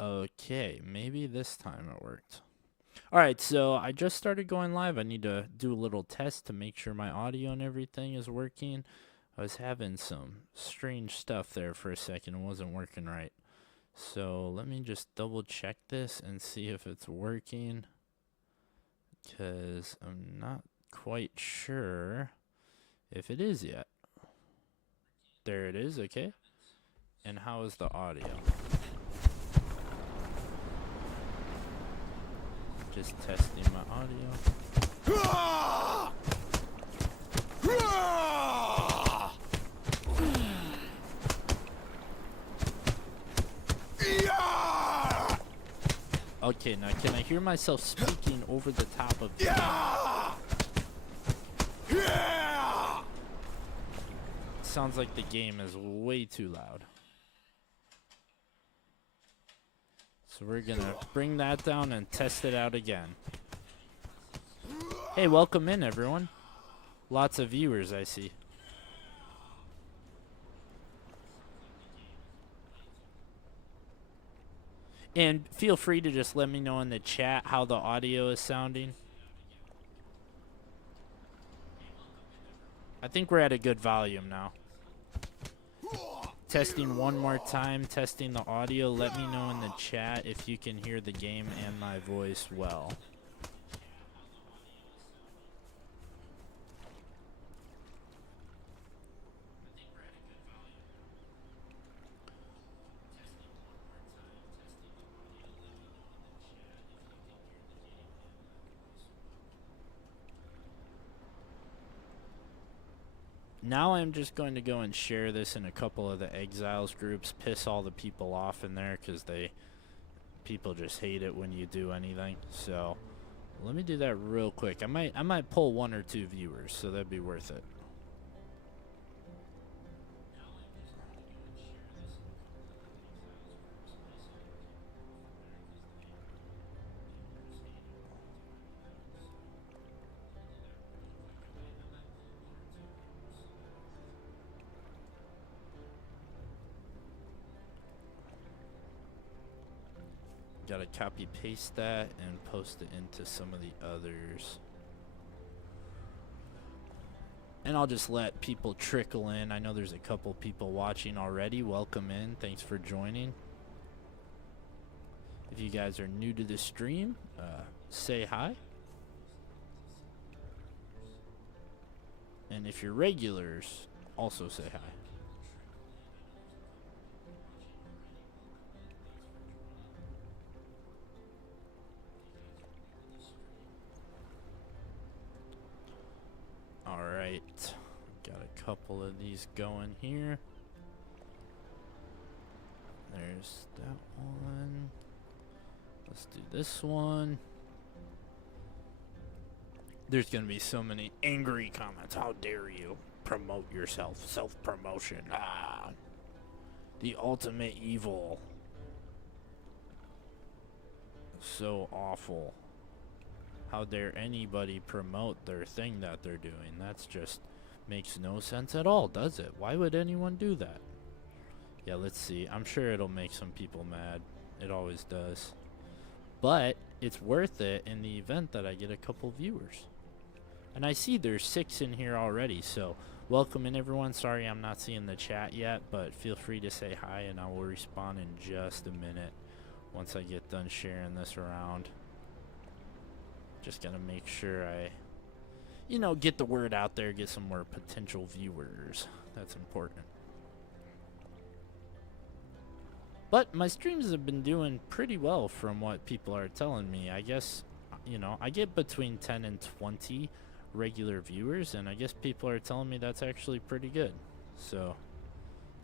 Okay, maybe this time it worked. Alright, so I just started going live. I need to do a little test to make sure my audio and everything is working. I was having some strange stuff there for a second. It wasn't working right. So let me just double check this and see if it's working, because I'm not quite sure if it is yet. There it is, okay. And how is the audio? Just testing my audio. Okay, now can I hear myself speaking over the top of the game? Sounds like the game is way too loud. So we're gonna bring that down and test it out again. Hey, welcome in everyone. Lots of viewers I see. And feel free to just let me know in the chat how the audio is sounding. I think we're at a good volume now. Testing one more time, testing the audio. Let me know in the chat if you can hear the game and my voice well. Now I'm just going to go and share this in a couple of the Exiles groups, piss all the people off in there, because people just hate it when you do anything. So let me do that real quick. I might pull 1 or 2 viewers, so that'd be worth it. Gotta copy paste that and post it into some of the others. And I'll just let people trickle in. I know there's a couple people watching already. Welcome in. Thanks for joining. If you guys are new to the stream, say hi. And if you're regulars, also say hi. Alright, got a couple of these going here. There's that one. Let's do this one. There's gonna be so many angry comments. How dare you promote yourself? Self-promotion. Ah, the ultimate evil. So awful. How dare anybody promote their thing that they're doing? That's just makes no sense at all, does it? Why would anyone do that? Yeah, let's see. I'm sure it'll make some people mad. It always does. But it's worth it in the event that I get a couple viewers. And I see there's 6 in here already, so welcome in everyone. Sorry I'm not seeing the chat yet, but feel free to say hi and I will respond in just a minute once I get done sharing this around. Just gotta make sure I, get the word out there, get some more potential viewers. That's important. But my streams have been doing pretty well from what people are telling me. I guess, I get between 10 and 20 regular viewers, and I guess people are telling me that's actually pretty good. So,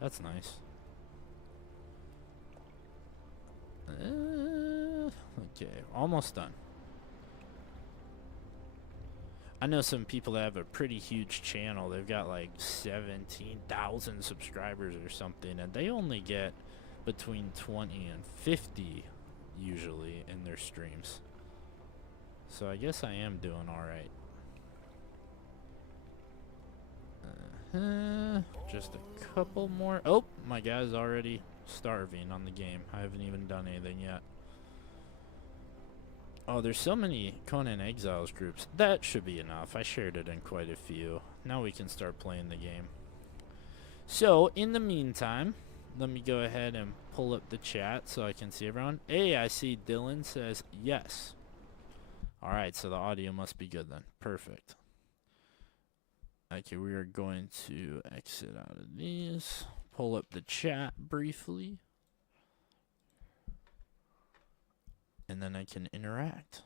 that's nice. Okay, almost done. I know some people that have a pretty huge channel. They've got like 17,000 subscribers or something, and they only get between 20 and 50 usually in their streams. So I guess I am doing alright. Just a couple more. Oh, my guy's already starving on the game. I haven't even done anything yet. Oh, there's so many Conan Exiles groups. That should be enough. I shared it in quite a few. Now we can start playing the game. So, in the meantime, let me go ahead and pull up the chat so I can see everyone. Hey, I see Dylan says yes. Alright, so the audio must be good then. Perfect. Okay, we are going to exit out of these. Pull up the chat briefly. And then I can interact.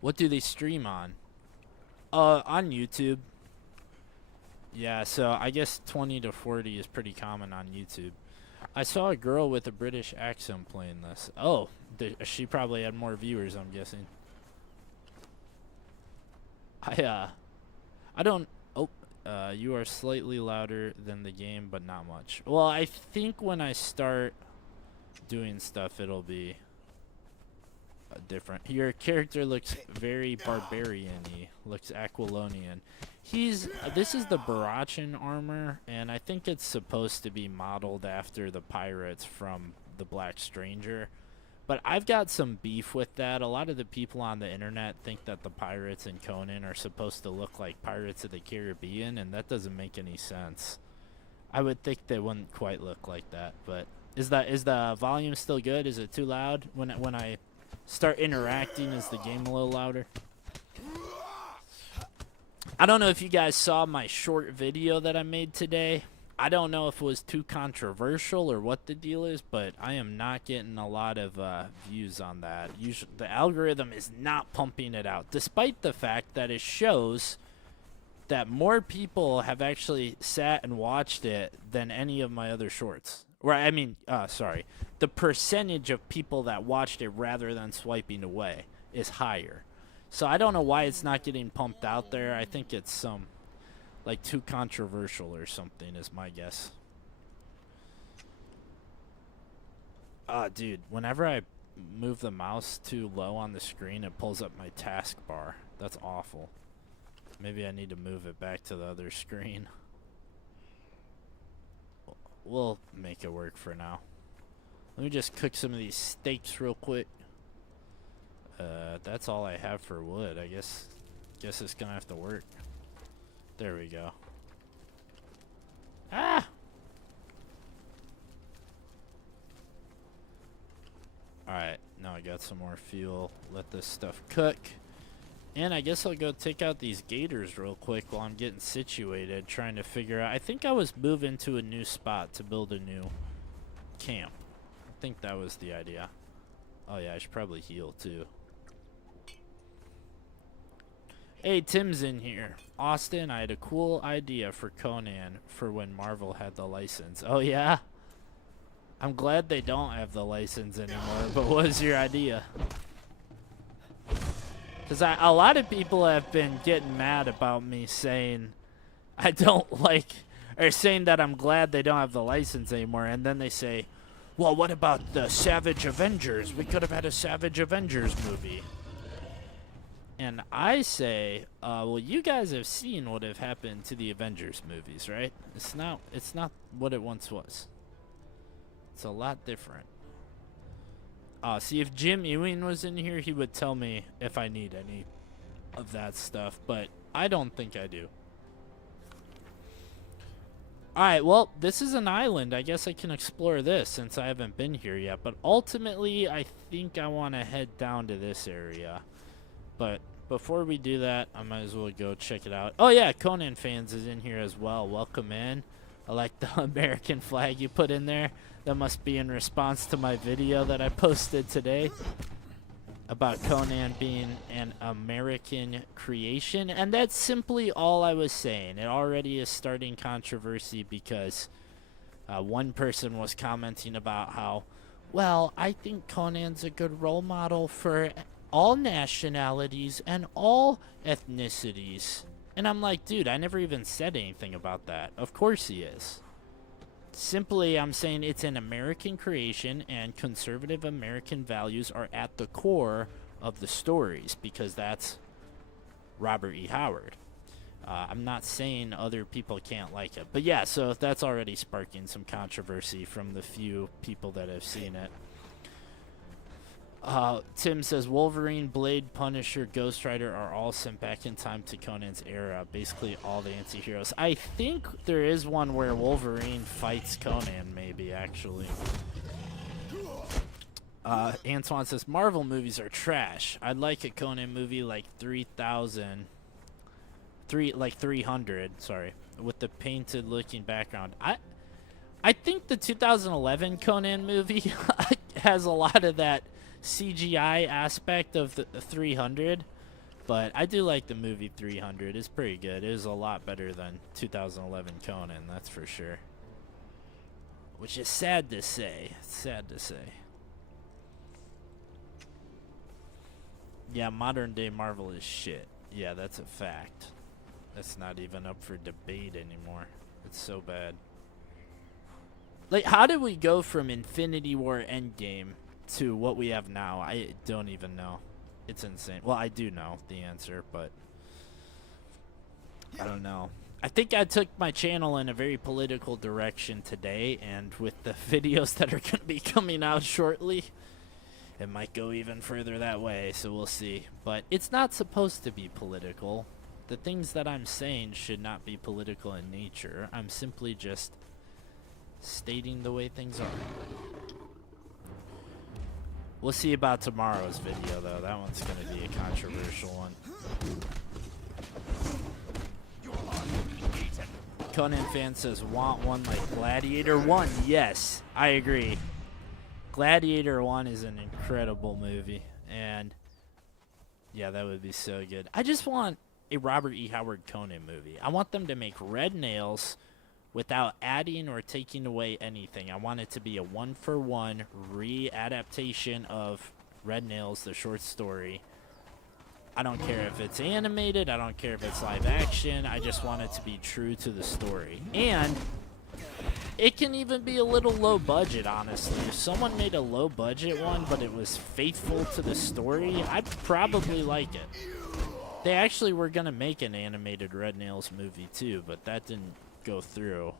What do they stream on? On YouTube. Yeah, so I guess 20 to 40 is pretty common on YouTube. I saw a girl with a British accent playing this. Oh, she probably had more viewers, I'm guessing. I don't... Oh, you are slightly louder than the game, but not much. Well, I think when I start doing stuff, it'll be different. Your character looks very barbarian-y. Looks Aquilonian. This is the Barachan armor, and I think it's supposed to be modeled after the pirates from the Black Stranger. But I've got some beef with that. A lot of the people on the internet think that the pirates in Conan are supposed to look like Pirates of the Caribbean, and that doesn't make any sense. I would think they wouldn't quite look like that, but is the volume still good? Is it too loud when I start interacting? Is the game a little louder? I don't know if you guys saw my short video that I made today. I don't know if it was too controversial or what the deal is, but I am not getting a lot of views on that. Usually, the algorithm is not pumping it out, despite the fact that it shows that more people have actually sat and watched it than any of my other shorts. Sorry. The percentage of people that watched it rather than swiping away is higher. So I don't know why it's not getting pumped out there. I think it's like too controversial or something is my guess. Dude, whenever I move the mouse too low on the screen, it pulls up my taskbar. That's awful. Maybe I need to move it back to the other screen. We'll make it work for now. Let me just cook some of these steaks real quick. That's all I have for wood. I guess it's gonna have to work. There we go. Ah! Alright, now I got some more fuel. Let this stuff cook. And I guess I'll go take out these gators real quick while I'm getting situated, trying to figure out... I think I was moving to a new spot to build a new camp. I think that was the idea. Oh yeah, I should probably heal too. Hey, Tim's in here. Austin, I had a cool idea for Conan for when Marvel had the license. Oh yeah? I'm glad they don't have the license anymore, but what was your idea? Because a lot of people have been getting mad about me saying I don't like, or saying that I'm glad they don't have the license anymore, and then they say, well, what about the Savage Avengers? We could have had a Savage Avengers movie. And I say, well, you guys have seen what have happened to the Avengers movies, right? It's not what it once was. It's a lot different. See, if Jim Ewing was in here, he would tell me if I need any of that stuff, but I don't think I do. Alright, well, this is an island. I guess I can explore this since I haven't been here yet, but ultimately, I think I want to head down to this area. But before we do that, I might as well go check it out. Oh yeah, Conan Fans is in here as well. Welcome in. I like the American flag you put in there. That must be in response to my video that I posted today about Conan being an American creation. And that's simply all I was saying. It already is starting controversy because one person was commenting about how, well, I think Conan's a good role model for all nationalities and all ethnicities. And I'm like, dude, I never even said anything about that. Of course he is. Simply, I'm saying it's an American creation and conservative American values are at the core of the stories because that's Robert E. Howard. I'm not saying other people can't like it. But yeah, so that's already sparking some controversy from the few people that have seen it. Tim says Wolverine, Blade, Punisher, Ghost Rider are all sent back in time to Conan's era. Basically all the anti-heroes. I think there is one where Wolverine fights Conan, maybe, actually. Antoine says Marvel movies are trash. I'd like a Conan movie like 300, sorry, with the painted looking background. I think the 2011 Conan movie has a lot of that CGI aspect of the 300, but I do like the movie 300. It's pretty good. It is a lot better than 2011 Conan, that's for sure. Which is sad to say. It's sad to say. Yeah, modern day Marvel is shit. Yeah, that's a fact. That's not even up for debate anymore. It's so bad. Like, how did we go from Infinity War Endgame to what we have now? I don't even know. It's insane. Well, I do know the answer, but I don't know. I think I took my channel in a very political direction today, and with the videos that are going to be coming out shortly, it might go even further that way, so we'll see. But it's not supposed to be political. The things that I'm saying should not be political in nature. I'm simply just stating the way things are. We'll see about tomorrow's video, though. That one's going to be a controversial one. Conan fan says, want one like Gladiator 1? Yes, I agree. Gladiator 1 is an incredible movie, and yeah, that would be so good. I just want a Robert E. Howard Conan movie. I want them to make Red Nails without adding or taking away anything. I want it to be a one-for-one re-adaptation of Red Nails, the short story. I don't care if it's animated. I don't care if it's live action. I just want it to be true to the story. And it can even be a little low budget, honestly. If someone made a low budget one, but it was faithful to the story, I'd probably like it. They actually were going to make an animated Red Nails movie too, but that didn't go through,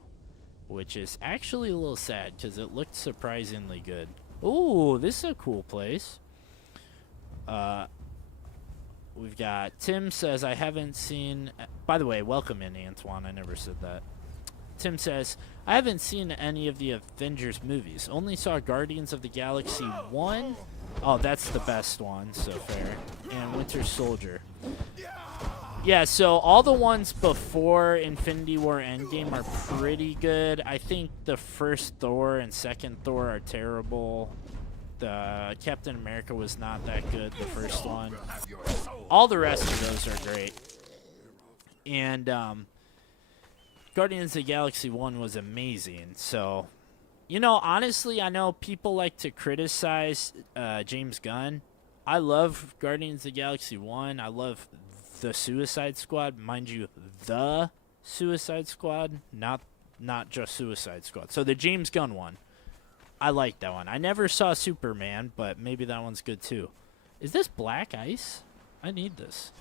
which is actually a little sad because it looked surprisingly good. Ooh, this is a cool place. We've got Tim says, I haven't seen... By the way, welcome in, Antoine. I never said that. Tim says, I haven't seen any of the Avengers movies. Only saw Guardians of the Galaxy 1. Oh, that's the best one, so fair. And Winter Soldier. Yeah, so all the ones before Infinity War Endgame are pretty good. I think the first Thor and second Thor are terrible. The Captain America was not that good, the first one. All the rest of those are great. And Guardians of the Galaxy 1 was amazing. So, you know, honestly, I know people like to criticize James Gunn. I love Guardians of the Galaxy 1. I love the Suicide Squad. Mind you, the Suicide Squad, not just Suicide Squad. So the James Gunn one. I like that one. I never saw Superman, but maybe that one's good too. Is this black ice? I need this.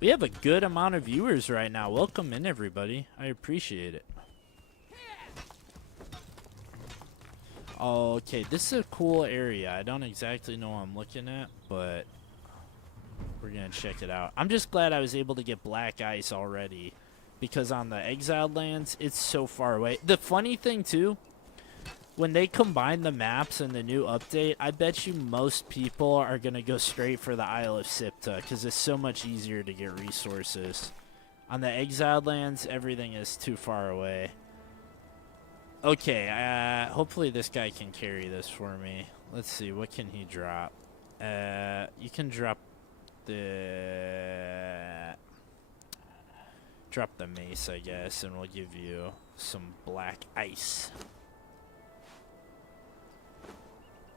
We have a good amount of viewers right now. Welcome in, everybody. I appreciate it. Okay, this is a cool area. I don't exactly know what I'm looking at, but we're going to check it out. I'm just glad I was able to get black ice already, because on the Exiled lands, it's so far away. The funny thing, too, when they combine the maps in the new update, I bet you most people are going to go straight for the Isle of Siptah, because it's so much easier to get resources. On the Exiled lands, everything is too far away. Okay, hopefully this guy can carry this for me. Let's see, what can he drop? You can drop the mace, I guess, and we'll give you some black ice.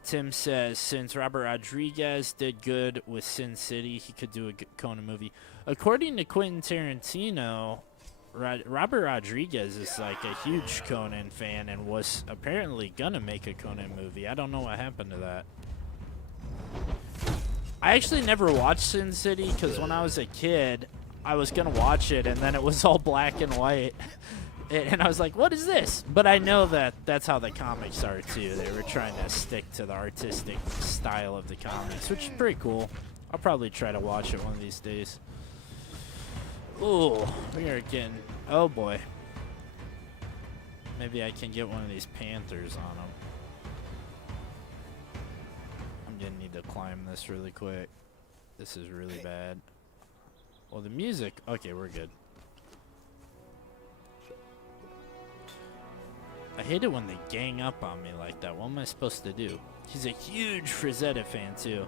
Tim says, since Robert Rodriguez did good with Sin City, he could do a Conan movie. According to Quentin Tarantino, Robert Rodriguez is like a huge Conan fan and was apparently gonna make a Conan movie. I don't know what happened to that. I actually never watched Sin City because when I was a kid, I was going to watch it, and then it was all black and white. And I was like, what is this? But I know that that's how the comics are, too. They were trying to stick to the artistic style of the comics, which is pretty cool. I'll probably try to watch it one of these days. Ooh, we are getting... Oh, boy. Maybe I can get one of these panthers on them. I'm going to need to climb this really quick. This is really bad. Well, the music... Okay, we're good. I hate it when they gang up on me like that. What am I supposed to do? He's a huge Frazetta fan, too.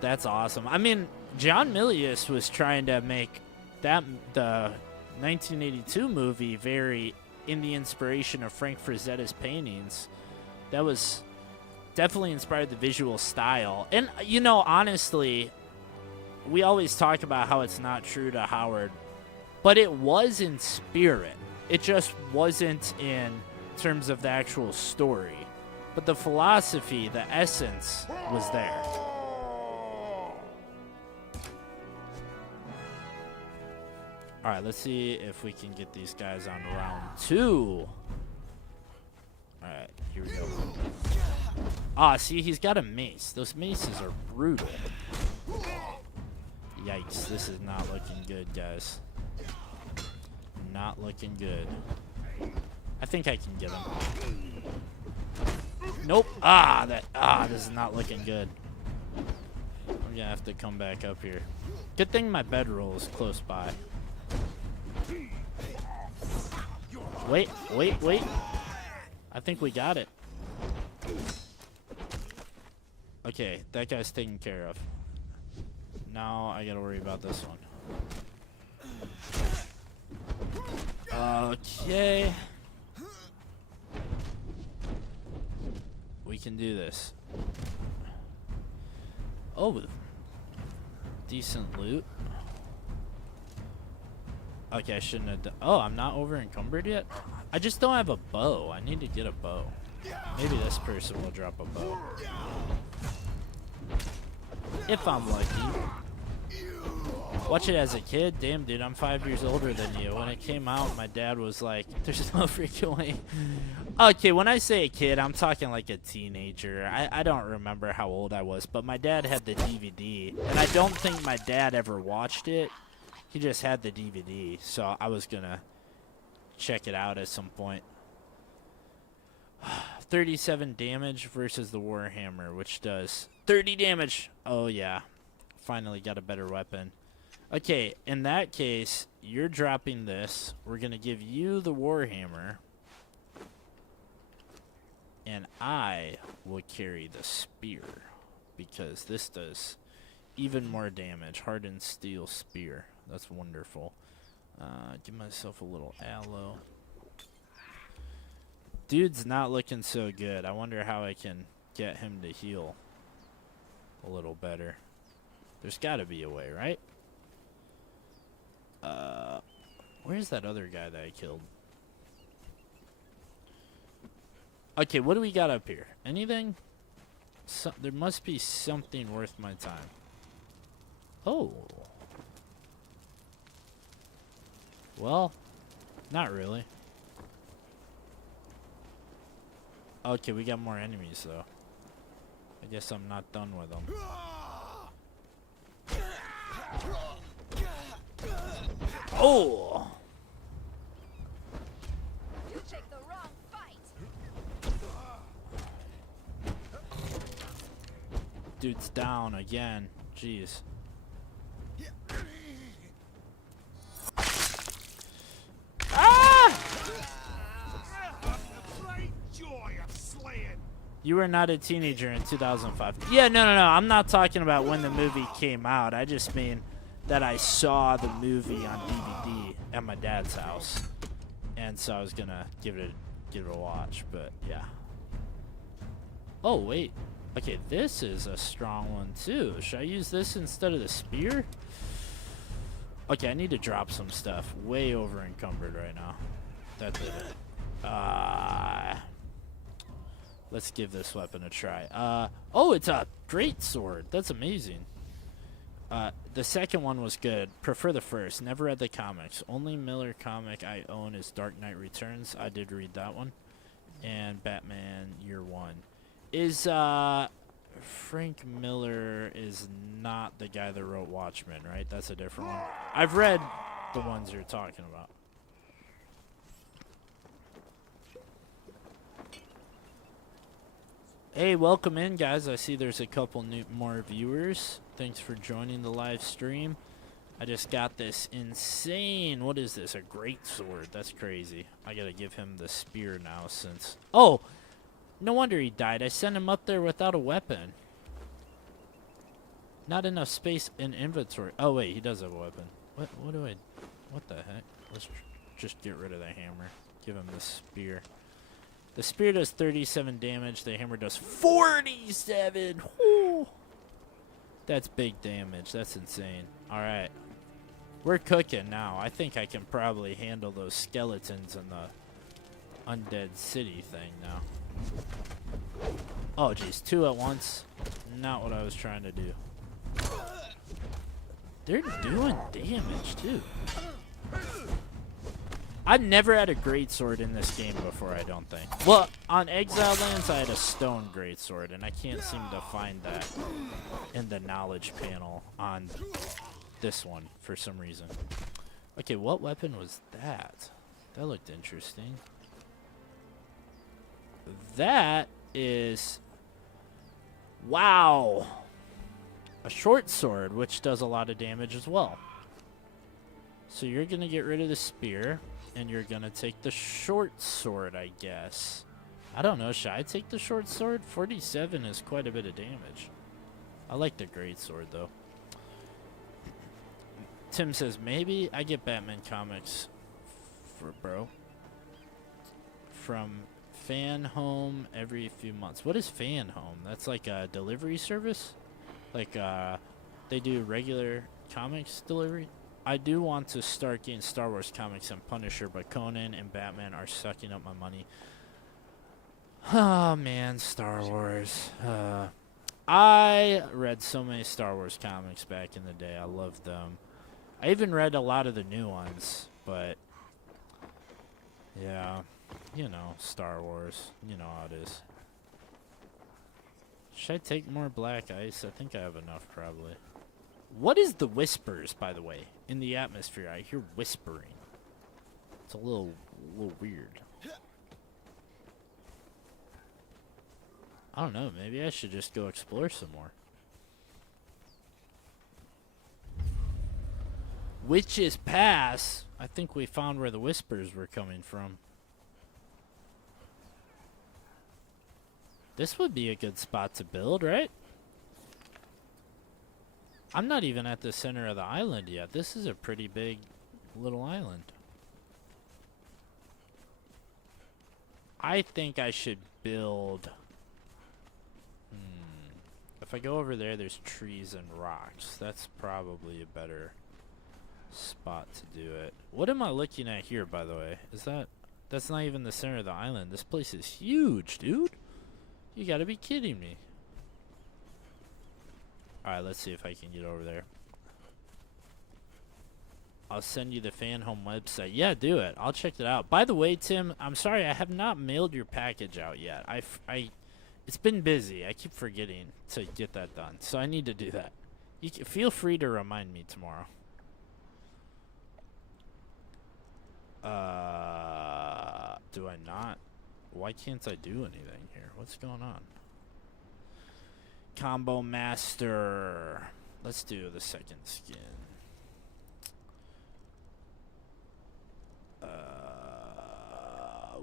That's awesome. I mean, John Milius was trying to make the 1982 movie very in the inspiration of Frank Frazetta's paintings. That was definitely inspired the visual style. And, you know, honestly, we always talk about how it's not true to Howard, but it was in spirit. It just wasn't in terms of the actual story. But the philosophy, the essence, was there. Alright, let's see if we can get these guys on round 2. Alright, here we go. Ah, see, he's got a mace. Those maces are brutal. Yikes, this is not looking good, guys. Not looking good. I think I can get him. Nope. This is not looking good. I'm gonna have to come back up here. Good thing my bedroll is close by. Wait. I think we got it. Okay, that guy's taken care of. Now I gotta worry about this one. Okay. We can do this. Oh, decent loot. Okay, I shouldn't have done. Oh, I'm not over encumbered yet? I just don't have a bow. I need to get a bow. Maybe this person will drop a bow. If I'm lucky. Watch it as a kid. Damn, dude, I'm 5 years older than you. When it came out, my dad was like, there's no freaking way. Okay, when I say a kid, I'm talking like a teenager. I don't remember how old I was, but my dad had the DVD. And I don't think my dad ever watched it. He just had the DVD, so I was going to check it out at some point. 37 damage versus the Warhammer, which does 30 damage. Oh, yeah. Finally got a better weapon. Okay, in that case, you're dropping this. We're going to give you the Warhammer. And I will carry the spear, because this does even more damage. Hardened steel spear. That's wonderful. Give myself a little aloe. Dude's not looking so good. I wonder how I can get him to heal a little better. There's got to be a way, right? Where's that other guy that I killed? Okay, what do we got up here? Anything? There must be something worth my time. Oh. Well, not really. Okay, we got more enemies, though. I guess I'm not done with them. Oh! You picked the wrong fight. Dude's down again. Jeez. You were not a teenager in 2005. Yeah, no. I'm not talking about when the movie came out. I just mean that I saw the movie on DVD at my dad's house, and so I was gonna give it a watch. But yeah. Oh wait. Okay, this is a strong one too. Should I use this instead of the spear? Okay, I need to drop some stuff. Way over encumbered right now. That did it. Let's give this weapon a try. Oh, it's a great sword. That's amazing. The second one was good. Prefer the first. Never read the comics. Only Miller comic I own is Dark Knight Returns. I did read that one. And Batman Year One. Is Frank Miller is not the guy that wrote Watchmen, right? That's a different one. I've read the ones you're talking about. Hey, welcome in, guys. I see there's a couple more viewers. Thanks for joining the live stream. I just got this insane... What is this? A great sword. That's crazy. I gotta give him the spear now since... Oh! No wonder he died. I sent him up there without a weapon. Not enough space in inventory. Oh, wait. He does have a weapon. What do I... What the heck? Let's just get rid of the hammer. Give him the spear. The spear does 37 damage. The hammer does 47. Woo! That's big damage. That's insane. All right. We're cooking now. I think I can probably handle those skeletons in the undead city thing now. Oh, jeez. 2 at once. Not what I was trying to do. They're doing damage, too. I've never had a greatsword in this game before, I don't think. Well, on Exile Lands, I had a stone greatsword, and I can't seem to find that in the knowledge panel on this one for some reason. Okay, what weapon was that? That looked interesting. That is... Wow! A short sword, which does a lot of damage as well. So you're going to get rid of the spear. And you're going to take the short sword, I guess. I don't know. Should I take the short sword? 47 is quite a bit of damage. I like the great sword, though. Tim says, maybe I get Batman comics for bro. From Fan Home every few months. What is Fan Home? That's like a delivery service? Like, they do regular comics delivery? I do want to start getting Star Wars comics and Punisher, but Conan and Batman are sucking up my money. Oh, man, Star Wars. I read so many Star Wars comics back in the day. I loved them. I even read a lot of the new ones, but... Yeah, you know, Star Wars. You know how it is. Should I take more black ice? I think I have enough, probably. What is the whispers, by the way, in the atmosphere? I hear whispering. It's a little weird. I don't know. Maybe I should just go explore some more. Witch's Pass. I think we found where the whispers were coming from. This would be a good spot to build, right? I'm not even at the center of the island yet. This is a pretty big little island. I think I should build... If I go over there, there's trees and rocks. That's probably a better spot to do it. What am I looking at here, by the way? Is that... That's not even the center of the island. This place is huge, dude. You gotta be kidding me. Alright, let's see if I can get over there. I'll send you the Fan Home website. Yeah, do it. I'll check it out. By the way, Tim, I'm sorry I have not mailed your package out yet. It's been busy. I keep forgetting to get that done. So I need to do that. You can, feel free to remind me tomorrow. Do I not? Why can't I do anything here? What's going on? Combo Master. Let's do the second skin.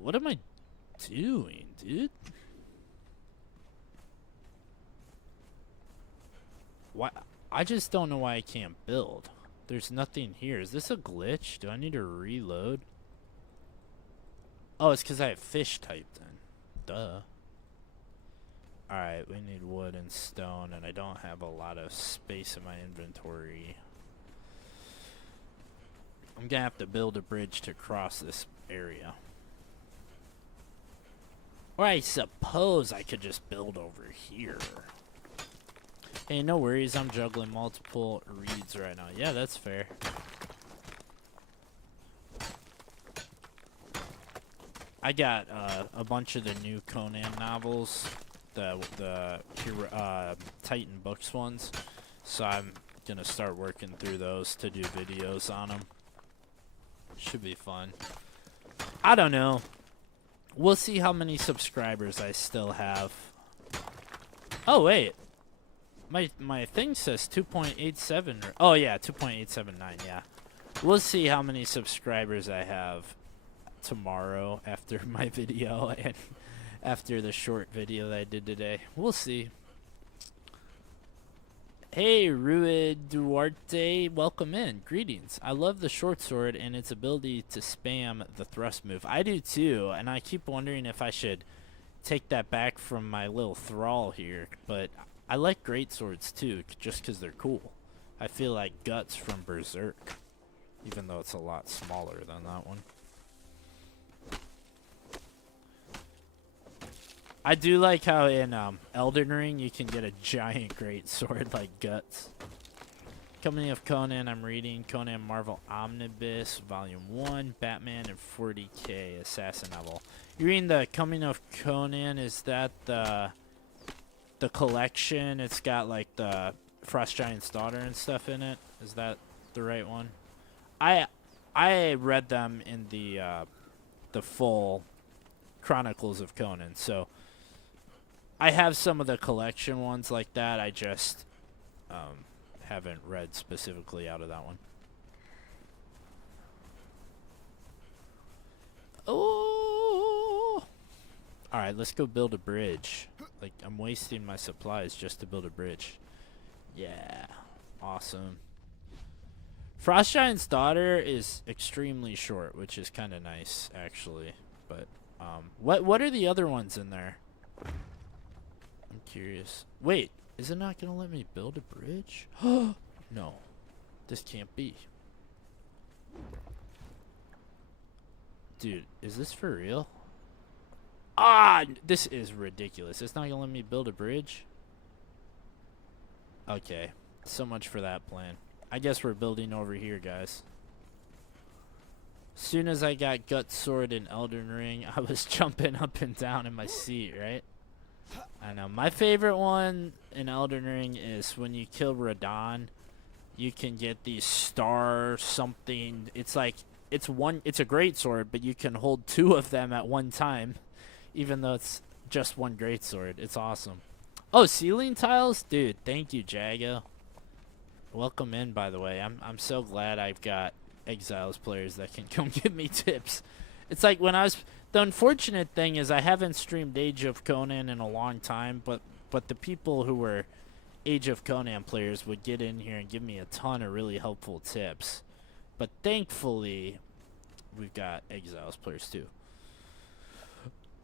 What am I doing, dude? Why? I just don't know why I can't build. There's nothing here. Is this a glitch? Do I need to reload? Oh, it's because I have fish typed in. Duh. Alright, we need wood and stone, and I don't have a lot of space in my inventory. I'm gonna have to build a bridge to cross this area. Or I suppose I could just build over here. Hey, no worries. I'm juggling multiple reads right now. Yeah, that's fair. I got a bunch of the new Conan novels, the Titan Books ones, so I'm gonna start working through those to do videos on them. Should be fun. I don't know. We'll see how many subscribers I still have. Oh wait, my thing says 2.87. Oh yeah, 2.879. Yeah, we'll see how many subscribers I have tomorrow after my video and after the short video that I did today. We'll see. Hey, Ruid Duarte, welcome in. Greetings. I love the short sword and its ability to spam the thrust move. I do too, and I keep wondering if I should take that back from my little thrall here, but I like great swords too, just because they're cool. I feel like Guts from Berserk, even though it's a lot smaller than that one. I do like how in Elden Ring you can get a giant great sword like Guts. Company of Conan, I'm reading Conan Marvel Omnibus Volume 1, Batman and 40K Assassin novel. You're reading the Coming of Conan, is that the collection? It's got like the Frost Giant's daughter and stuff in it. Is that the right one? I read them in the full Chronicles of Conan, so I have some of the collection ones like that. I just haven't read specifically out of that one. Oh! Alright, let's go build a bridge. Like, I'm wasting my supplies just to build a bridge. Yeah. Awesome. Frost Giant's daughter is extremely short, which is kind of nice, actually. But, what are the other ones in there? I'm curious. Wait, is it not going to let me build a bridge? No. This can't be. Dude, is this for real? Ah, this is ridiculous. It's not going to let me build a bridge? Okay. So much for that plan. I guess we're building over here, guys. Soon as I got Gut Sword in Elden Ring, I was jumping up and down in my seat, right? I know. My favorite one in Elden Ring is when you kill Radahn, you can get these star something. It's like, it's a great sword, but you can hold two of them at one time, even though it's just one great sword. It's awesome. Oh, ceiling tiles? Dude, thank you, Jago. Welcome in, by the way. I'm so glad I've got Exiles players that can come give me tips. It's like when I was... The unfortunate thing is I haven't streamed Age of Conan in a long time, but the people who were Age of Conan players would get in here and give me a ton of really helpful tips. But thankfully, we've got Exiles players too.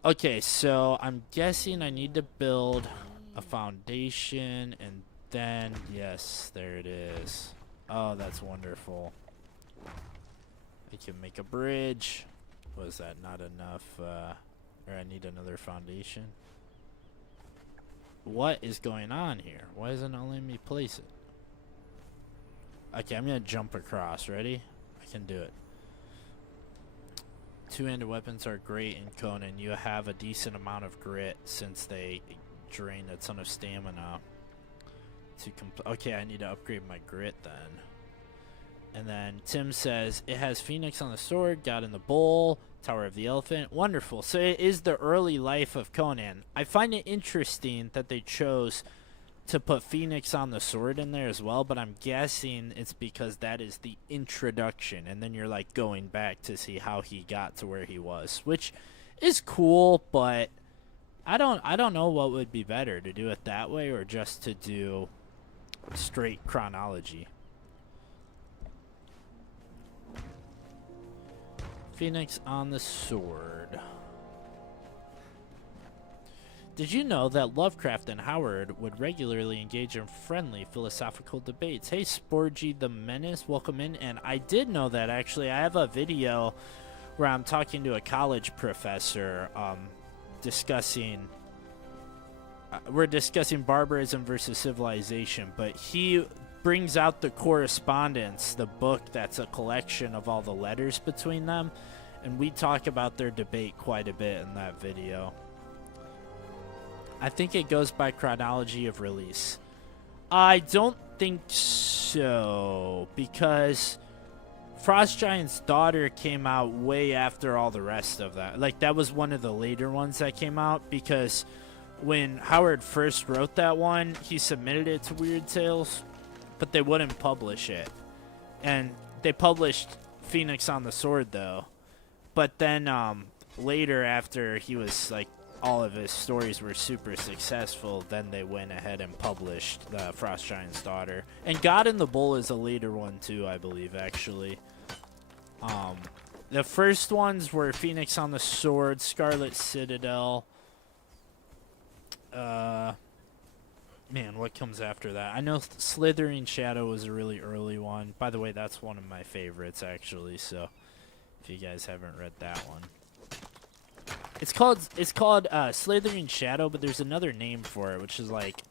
Okay, so I'm guessing I need to build a foundation and then, yes, there it is. Oh, that's wonderful. I can make a bridge. Was that not enough? Or I need another foundation. What is going on here? Why isn't it letting me place it? Okay, I'm gonna jump across. Ready? I can do it. Two-handed weapons are great in Conan. You have a decent amount of grit since they drain a ton of stamina. Okay, I need to upgrade my grit then. And then Tim says, it has Phoenix on the sword, God in the bowl, Tower of the Elephant. Wonderful. So it is the early life of Conan. I find it interesting that they chose to put Phoenix on the sword in there as well, but I'm guessing it's because that is the introduction. And then you're like going back to see how he got to where he was, which is cool, but I don't know what would be better, to do it that way or just to do straight chronology. Phoenix on the sword. Did you know that Lovecraft and Howard would regularly engage in friendly philosophical debates? Hey, Sporgy the Menace, welcome in. And I did know that, actually. I have a video where I'm talking to a college professor discussing barbarism versus civilization, but he brings out the correspondence, the book that's a collection of all the letters between them, and we talk about their debate quite a bit in that video. I think it goes by chronology of release. I don't think so, because Frost Giant's Daughter came out way after all the rest of that. Like, that was one of the later ones that came out, because when Howard first wrote that one, he submitted it to Weird Tales, but they wouldn't publish it. And they published Phoenix on the Sword, though. But then later, after he was, like, all of his stories were super successful, then they went ahead and published the Frost Giant's Daughter. And God in the Bull is a later one, too, I believe, actually. The first ones were Phoenix on the Sword, Scarlet Citadel. Man, what comes after that? I know Slithering Shadow was a really early one. By the way, that's one of my favorites, actually, so if you guys haven't read that one. It's called Slithering Shadow, but there's another name for it, which is like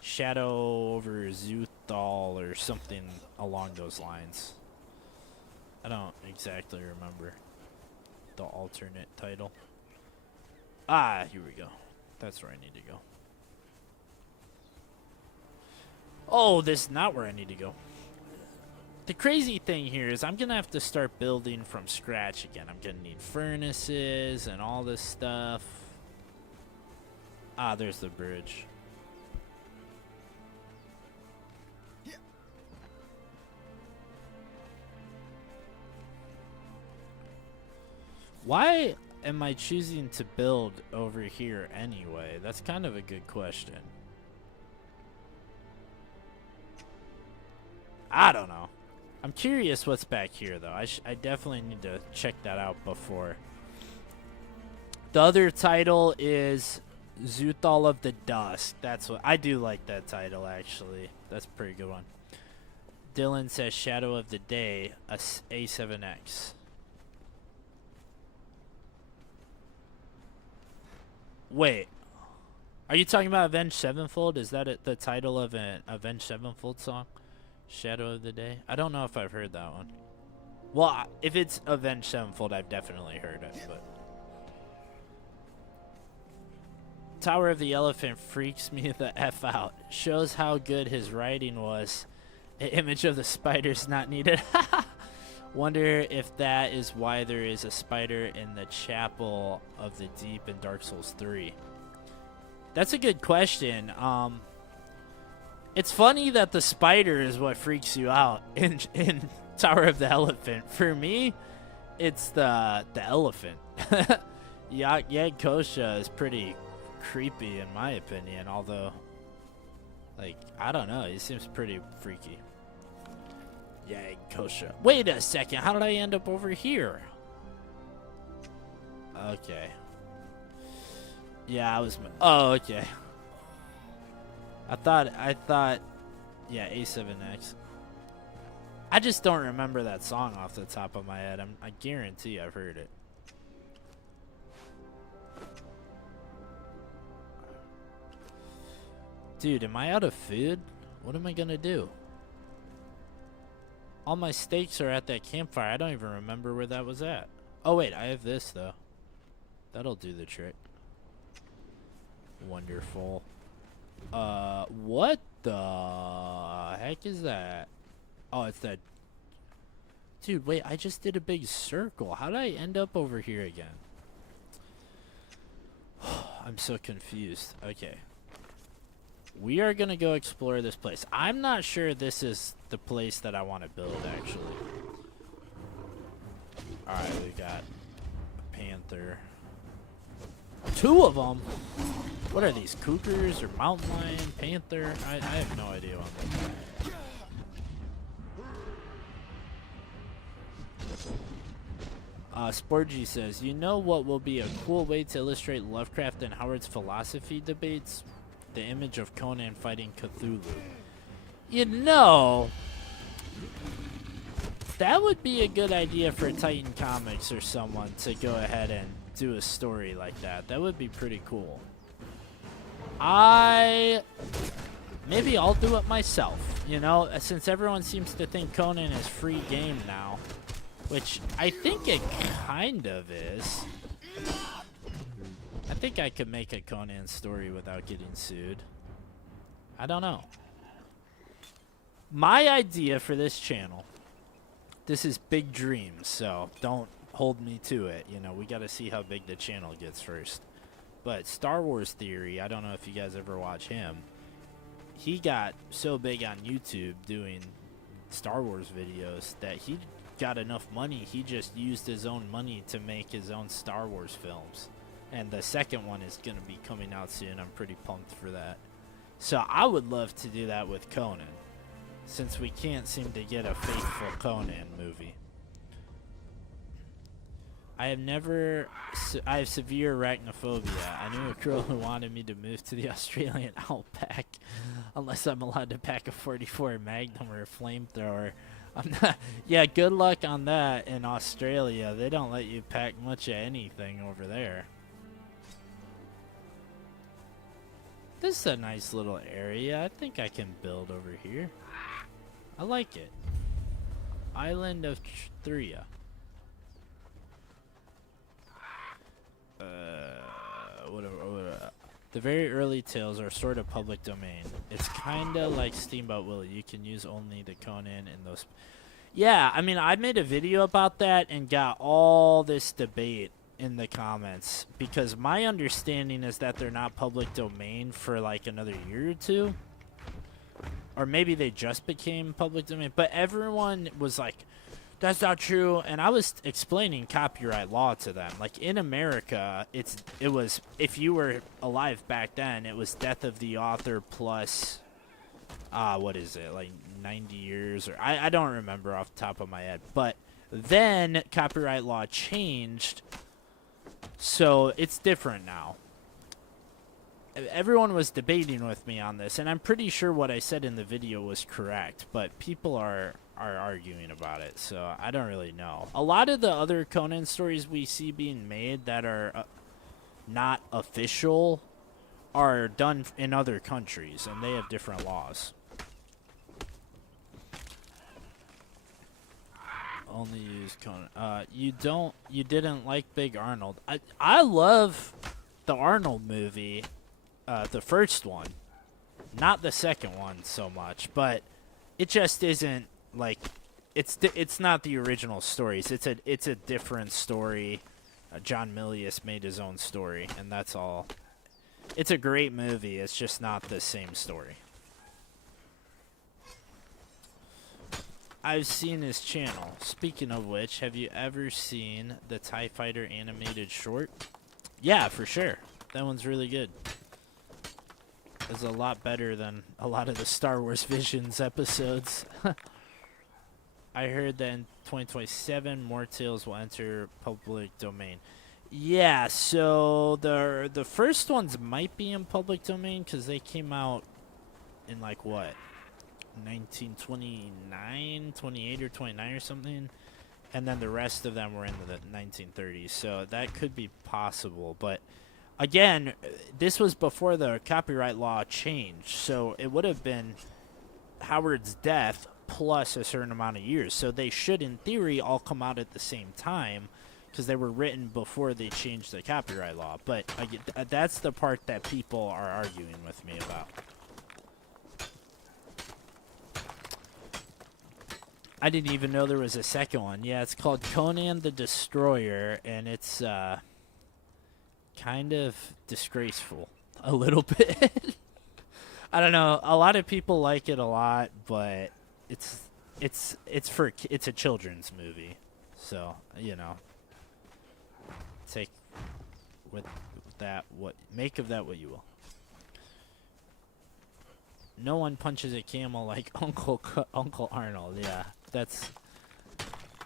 Shadow over Zuthal or something along those lines. I don't exactly remember the alternate title. Ah, here we go. That's where I need to go. Oh, this is not where I need to go. The crazy thing here is I'm going to have to start building from scratch again. I'm going to need furnaces and all this stuff. Ah, there's the bridge. Why am I choosing to build over here anyway? That's kind of a good question. I don't know. I'm curious what's back here, though. I definitely need to check that out before. The other title is Zuthal of the Dusk. That's what I do like that title, actually. That's a pretty good one. Dylan says Shadow of the Day, A7X. Wait. Are you talking about Avenged Sevenfold? Is that the title of an Avenged Sevenfold song? Shadow of the Day? I don't know if I've heard that one. Well, if it's Avenged Sevenfold, I've definitely heard it, but Tower of the Elephant freaks me the F out. Shows how good his writing was. An image of the spider's not needed. Wonder if that is why there is a spider in the Chapel of the Deep in Dark Souls 3. That's a good question. It's funny that the spider is what freaks you out in Tower of the Elephant. For me, it's the elephant. Yag Kosha is pretty creepy in my opinion, although, like, I don't know, he seems pretty freaky. Yag Kosha. Wait a second, how did I end up over here? Okay. Yeah, I was... Oh, okay. I thought, yeah, A7X. I just don't remember that song off the top of my head. I guarantee I've heard it. Dude, am I out of food? What am I gonna do? All my steaks are at that campfire. I don't even remember where that was at. Oh, wait, I have this, though. That'll do the trick. Wonderful. What the heck is that? Oh, it's that. Dude, wait, I just did a big circle. How did I end up over here again? I'm so confused. Okay. We are gonna go explore this place. I'm not sure this is the place that I want to build, actually. Alright, we got a panther. 2 of them? What are these, cougars or mountain lion, panther? I have no idea what I'm looking at. Sporgy says, you know what will be a cool way to illustrate Lovecraft and Howard's philosophy debates? The image of Conan fighting Cthulhu. You know, that would be a good idea for Titan Comics or someone to go ahead and do a story like that. That would be pretty cool. Maybe I'll do it myself, you know, since everyone seems to think Conan is free game now, which I think it kind of is. I think I could make a Conan story without getting sued. I don't know. My idea for this channel, this is big dreams, so don't hold me to it. You know, we got to see how big the channel gets first. But Star Wars Theory, I don't know if you guys ever watch him. He got so big on YouTube doing Star Wars videos that he got enough money. He just used his own money to make his own Star Wars films. And the second one is going to be coming out soon. I'm pretty pumped for that. So I would love to do that with Conan, since we can't seem to get a faithful Conan movie. I have severe arachnophobia. I knew a girl who wanted me to move to the Australian outback unless I'm allowed to pack a 44 Magnum or a flamethrower. I'm not. Yeah, good luck on that in Australia. They don't let you pack much of anything over there. This is a nice little area. I think I can build over here. I like it. Island of Siptah. Whatever. The very early tales are sort of public domain. It's kind of like Steamboat Willie. You can use only the Conan and those. Yeah, I mean, I made a video about that and got all this debate in the comments because my understanding is that they're not public domain for like another year or two. Or maybe they just became public domain. But everyone was like, that's not true. And I was explaining copyright law to them. Like in America, it was, if you were alive back then, it was death of the author plus, what is it, like 90 years? Or I don't remember off the top of my head. But then copyright law changed. So it's different now. Everyone was debating with me on this, and I'm pretty sure what I said in the video was correct, but people are arguing about it, so I don't really know. A lot of the other Conan stories we see being made that are not official are done in other countries, and they have different laws. Only use Conan. You didn't like Big Arnold. I love the Arnold movie. The first one, not the second one so much, but it just isn't like it's not the original stories. It's a different story. John Milius made his own story, and that's all. It's a great movie. It's just not the same story. I've seen his channel. Speaking of which, have you ever seen the TIE Fighter animated short? Yeah, for sure. That one's really good. Is a lot better than a lot of the Star Wars Visions episodes. I heard that in 2027 more tales will enter public domain. Yeah, so the first ones might be in public domain because they came out in like what, 1929, 28 or 29 or something, and then the rest of them were in the 1930s. So that could be possible, but. Again, this was before the copyright law changed, so it would have been Howard's death plus a certain amount of years. So they should, in theory, all come out at the same time because they were written before they changed the copyright law. But that's the part that people are arguing with me about. I didn't even know there was a second one. Yeah, it's called Conan the Destroyer, and it's kind of disgraceful a little bit. I don't know, a lot of people like it a lot, but it's a children's movie, so you know, take with that make of that what you will. No one punches a camel like Uncle Arnold. Yeah, that's,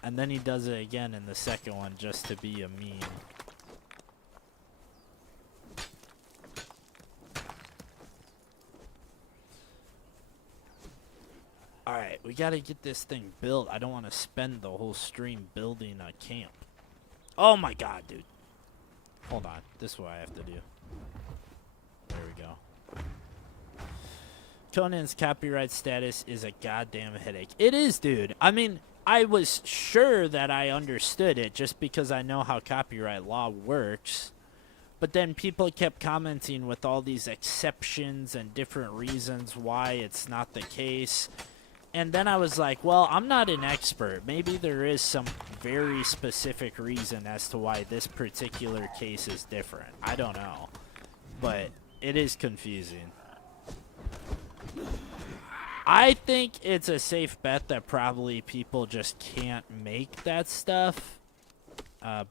and then he does it again in the second one just to be a meme. Alright, we gotta get this thing built. I don't want to spend the whole stream building a camp. Oh my god, dude. Hold on. This is what I have to do. There we go. Conan's copyright status is a goddamn headache. It is, dude. I mean, I was sure that I understood it just because I know how copyright law works. But then people kept commenting with all these exceptions and different reasons why it's not the case. And then I was like, well, I'm not an expert. Maybe there is some very specific reason as to why this particular case is different. I don't know. But it is confusing. I think it's a safe bet that probably people just can't make that stuff.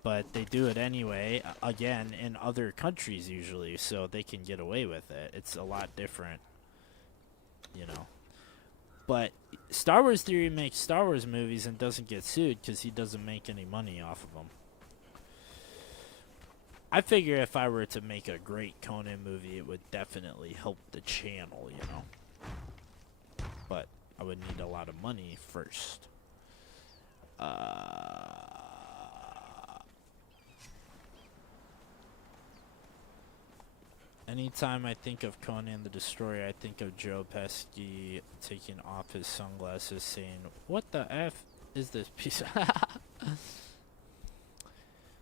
But they do it anyway, again, in other countries usually, so they can get away with it. It's a lot different, you know. But Star Wars Theory makes Star Wars movies and doesn't get sued because he doesn't make any money off of them. I figure if I were to make a great Conan movie, it would definitely help the channel, you know. But I would need a lot of money first. Anytime I think of Conan the Destroyer, I think of Joe Pesci taking off his sunglasses saying, "What the F is this piece of..."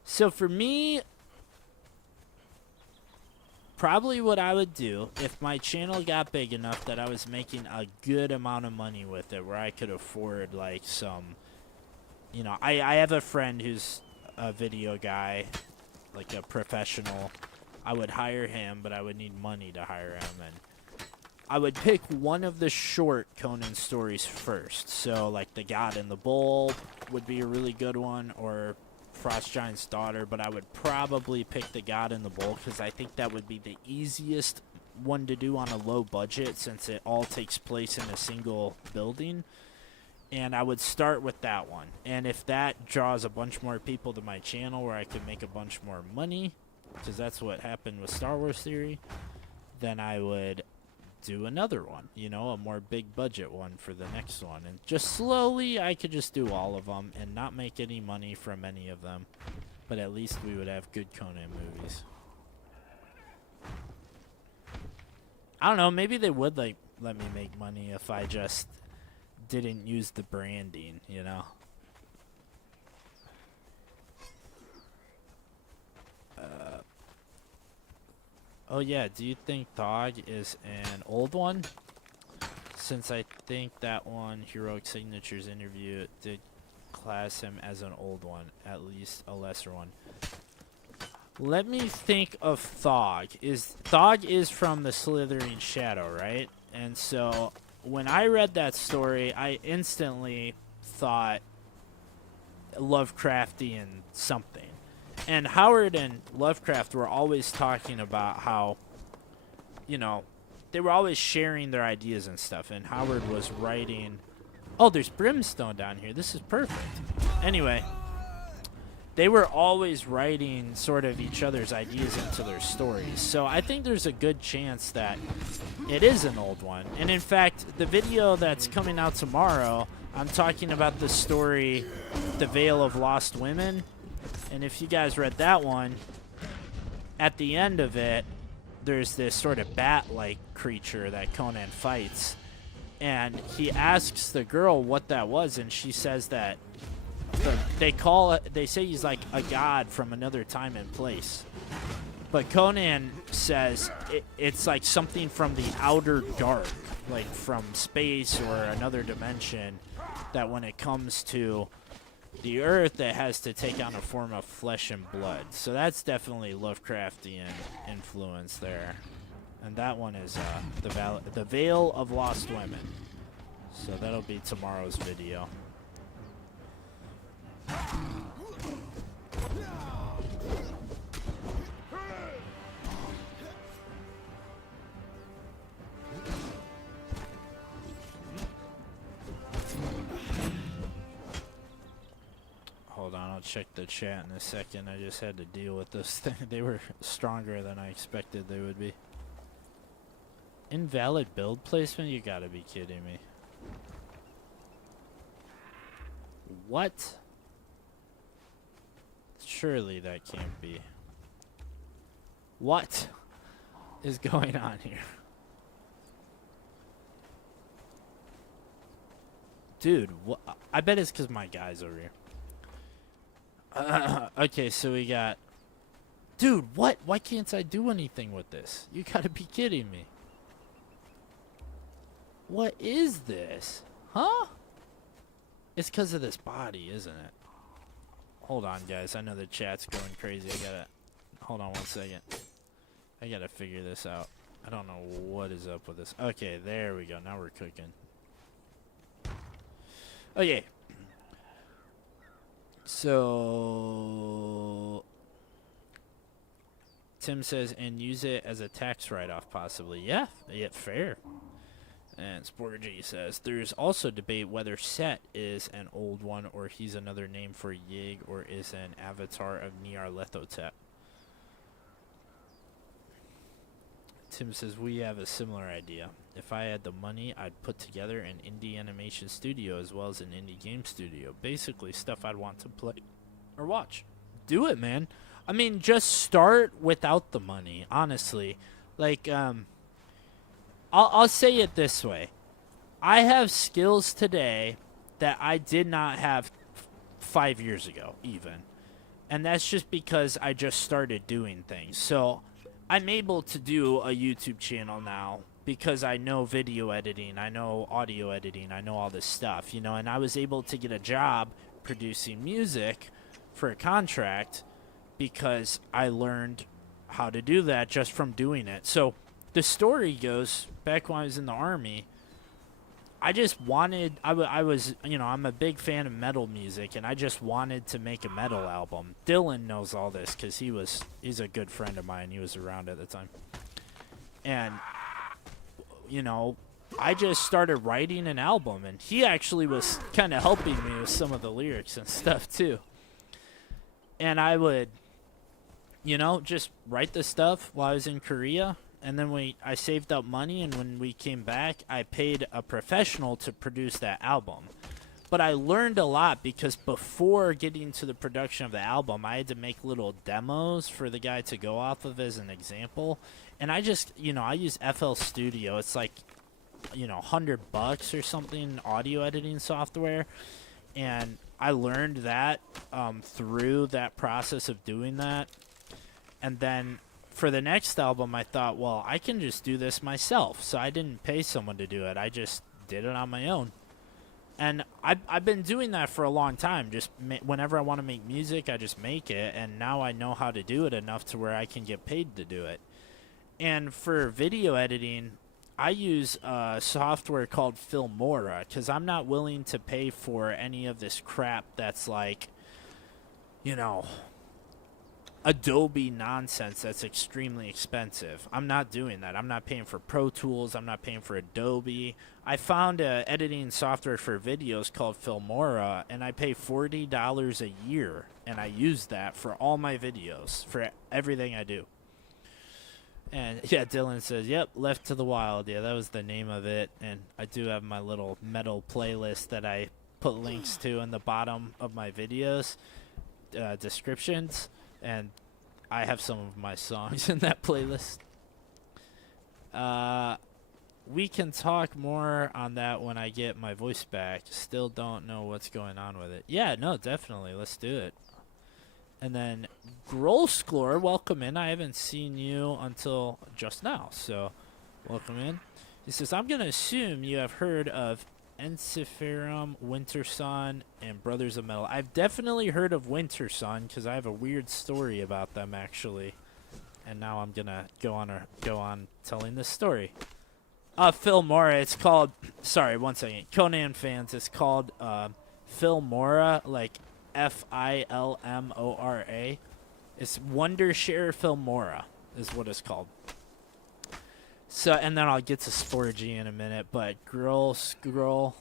So for me, probably what I would do if my channel got big enough that I was making a good amount of money with it, where I could afford like some, you know, I have a friend who's a video guy, like a professional. I would hire him, but I would need money to hire him, and I would pick one of the short Conan stories first. So like The God in the Bowl would be a really good one, or Frost Giant's Daughter, but I would probably pick The God in the Bowl because I think that would be the easiest one to do on a low budget, since it all takes place in a single building. And I would start with that one. And if that draws a bunch more people to my channel where I could make a bunch more money, because that's what happened with Star Wars Theory, then I would do another one, you know, a more big budget one for the next one. And just slowly I could just do all of them and not make any money from any of them. But at least we would have good Conan movies. I don't know, maybe they would like let me make money if I just didn't use the branding, you know. Oh yeah, do you think Thog is an old one? Since I think that one, Heroic Signatures interview, did class him as an old one, at least a lesser one. Let me think of Thog. Thog is from the Slithering Shadow, right? And so when I read that story, I instantly thought Lovecraftian something. And Howard and Lovecraft were always talking about how, you know, they were always sharing their ideas and stuff. And Howard was writing... Oh, there's brimstone down here. This is perfect. Anyway, they were always writing sort of each other's ideas into their stories. So I think there's a good chance that it is an old one. And in fact, the video that's coming out tomorrow, I'm talking about the story, The Veil of Lost Women. And if you guys read that one, at the end of it, there's this sort of bat-like creature that Conan fights. And he asks the girl what that was, and she says that they say he's like a god from another time and place. But Conan says it's like something from the outer dark, like from space or another dimension, that when it comes to the earth, it has to take on a form of flesh and blood. So that's definitely Lovecraftian influence there. And that one is the Veil of Lost Women. So that'll be tomorrow's video. Hold on, I'll check the chat in a second. I just had to deal with this thing. They were stronger than I expected they would be. Invalid build placement? You gotta be kidding me. What? Surely that can't be. What is going on here? Dude, I bet it's because my guy's over here. Okay, so we got... Dude, what? Why can't I do anything with this? You gotta be kidding me. What is this? Huh? It's because of this body, isn't it? Hold on, guys. I know the chat's going crazy. I gotta... Hold on 1 second. I gotta figure this out. I don't know what is up with this. Okay, there we go. Now we're cooking. Okay. So... Tim says, and use it as a tax write-off, possibly. Yeah, fair. And Sporgy says, there's also debate whether Set is an old one or he's another name for Yig or is an avatar of Nyarlathotep. Tim says, we have a similar idea. If I had the money, I'd put together an indie animation studio as well as an indie game studio. Basically, stuff I'd want to play or watch. Do it, man. I mean, just start without the money, honestly. Like, I'll say it this way. I have skills today that I did not have 5 years ago, even. And that's just because I just started doing things. So I'm able to do a YouTube channel now because I know video editing, I know audio editing, I know all this stuff, you know, and I was able to get a job producing music for a contract because I learned how to do that just from doing it. So the story goes, back when I was in the Army, I just wanted, I was, you know, I'm a big fan of metal music, and I just wanted to make a metal album. Dylan knows all this because he's a good friend of mine. He was around at the time. And, you know, I just started writing an album, and he actually was kind of helping me with some of the lyrics and stuff, too. And I would, you know, just write the stuff while I was in Korea. And then I saved up money, and when we came back, I paid a professional to produce that album. But I learned a lot because before getting to the production of the album, I had to make little demos for the guy to go off of as an example. And I just, you know, I use FL Studio. It's like, you know, $100 or something, audio editing software. And I learned that through that process of doing that. And then for the next album, I thought, well, I can just do this myself. So I didn't pay someone to do it. I just did it on my own. And I've been doing that for a long time. Just whenever I want to make music, I just make it. And now I know how to do it enough to where I can get paid to do it. And for video editing, I use software called Filmora because I'm not willing to pay for any of this crap that's like, you know, Adobe nonsense that's extremely expensive. I'm not doing that. I'm not paying for Pro Tools. I'm not paying for Adobe. I found a editing software for videos called Filmora, and I pay $40 a year, and I use that for all my videos, for everything I do. And yeah, Dylan says, yep, Left to the Wild. Yeah, that was the name of it. And I do have my little metal playlist that I put links to in the bottom of my videos, descriptions. And I have some of my songs in that playlist. We can talk more on that when I get my voice back. Still don't know what's going on with it. Yeah, no, definitely. Let's do it. And then Grolsklor, welcome in. I haven't seen you until just now, so welcome in. He says, I'm going to assume you have heard of Ensiferum, Wintersun, and Brothers of Metal. I've definitely heard of Wintersun because I have a weird story about them, actually. And now I'm going to go on telling this story. Filmora, it's called... Sorry, 1 second. Conan fans, it's called Filmora, like Filmora. It's Wondershare Filmora is what it's called. So, and then I'll get to Sporgy in a minute, but Scroll. So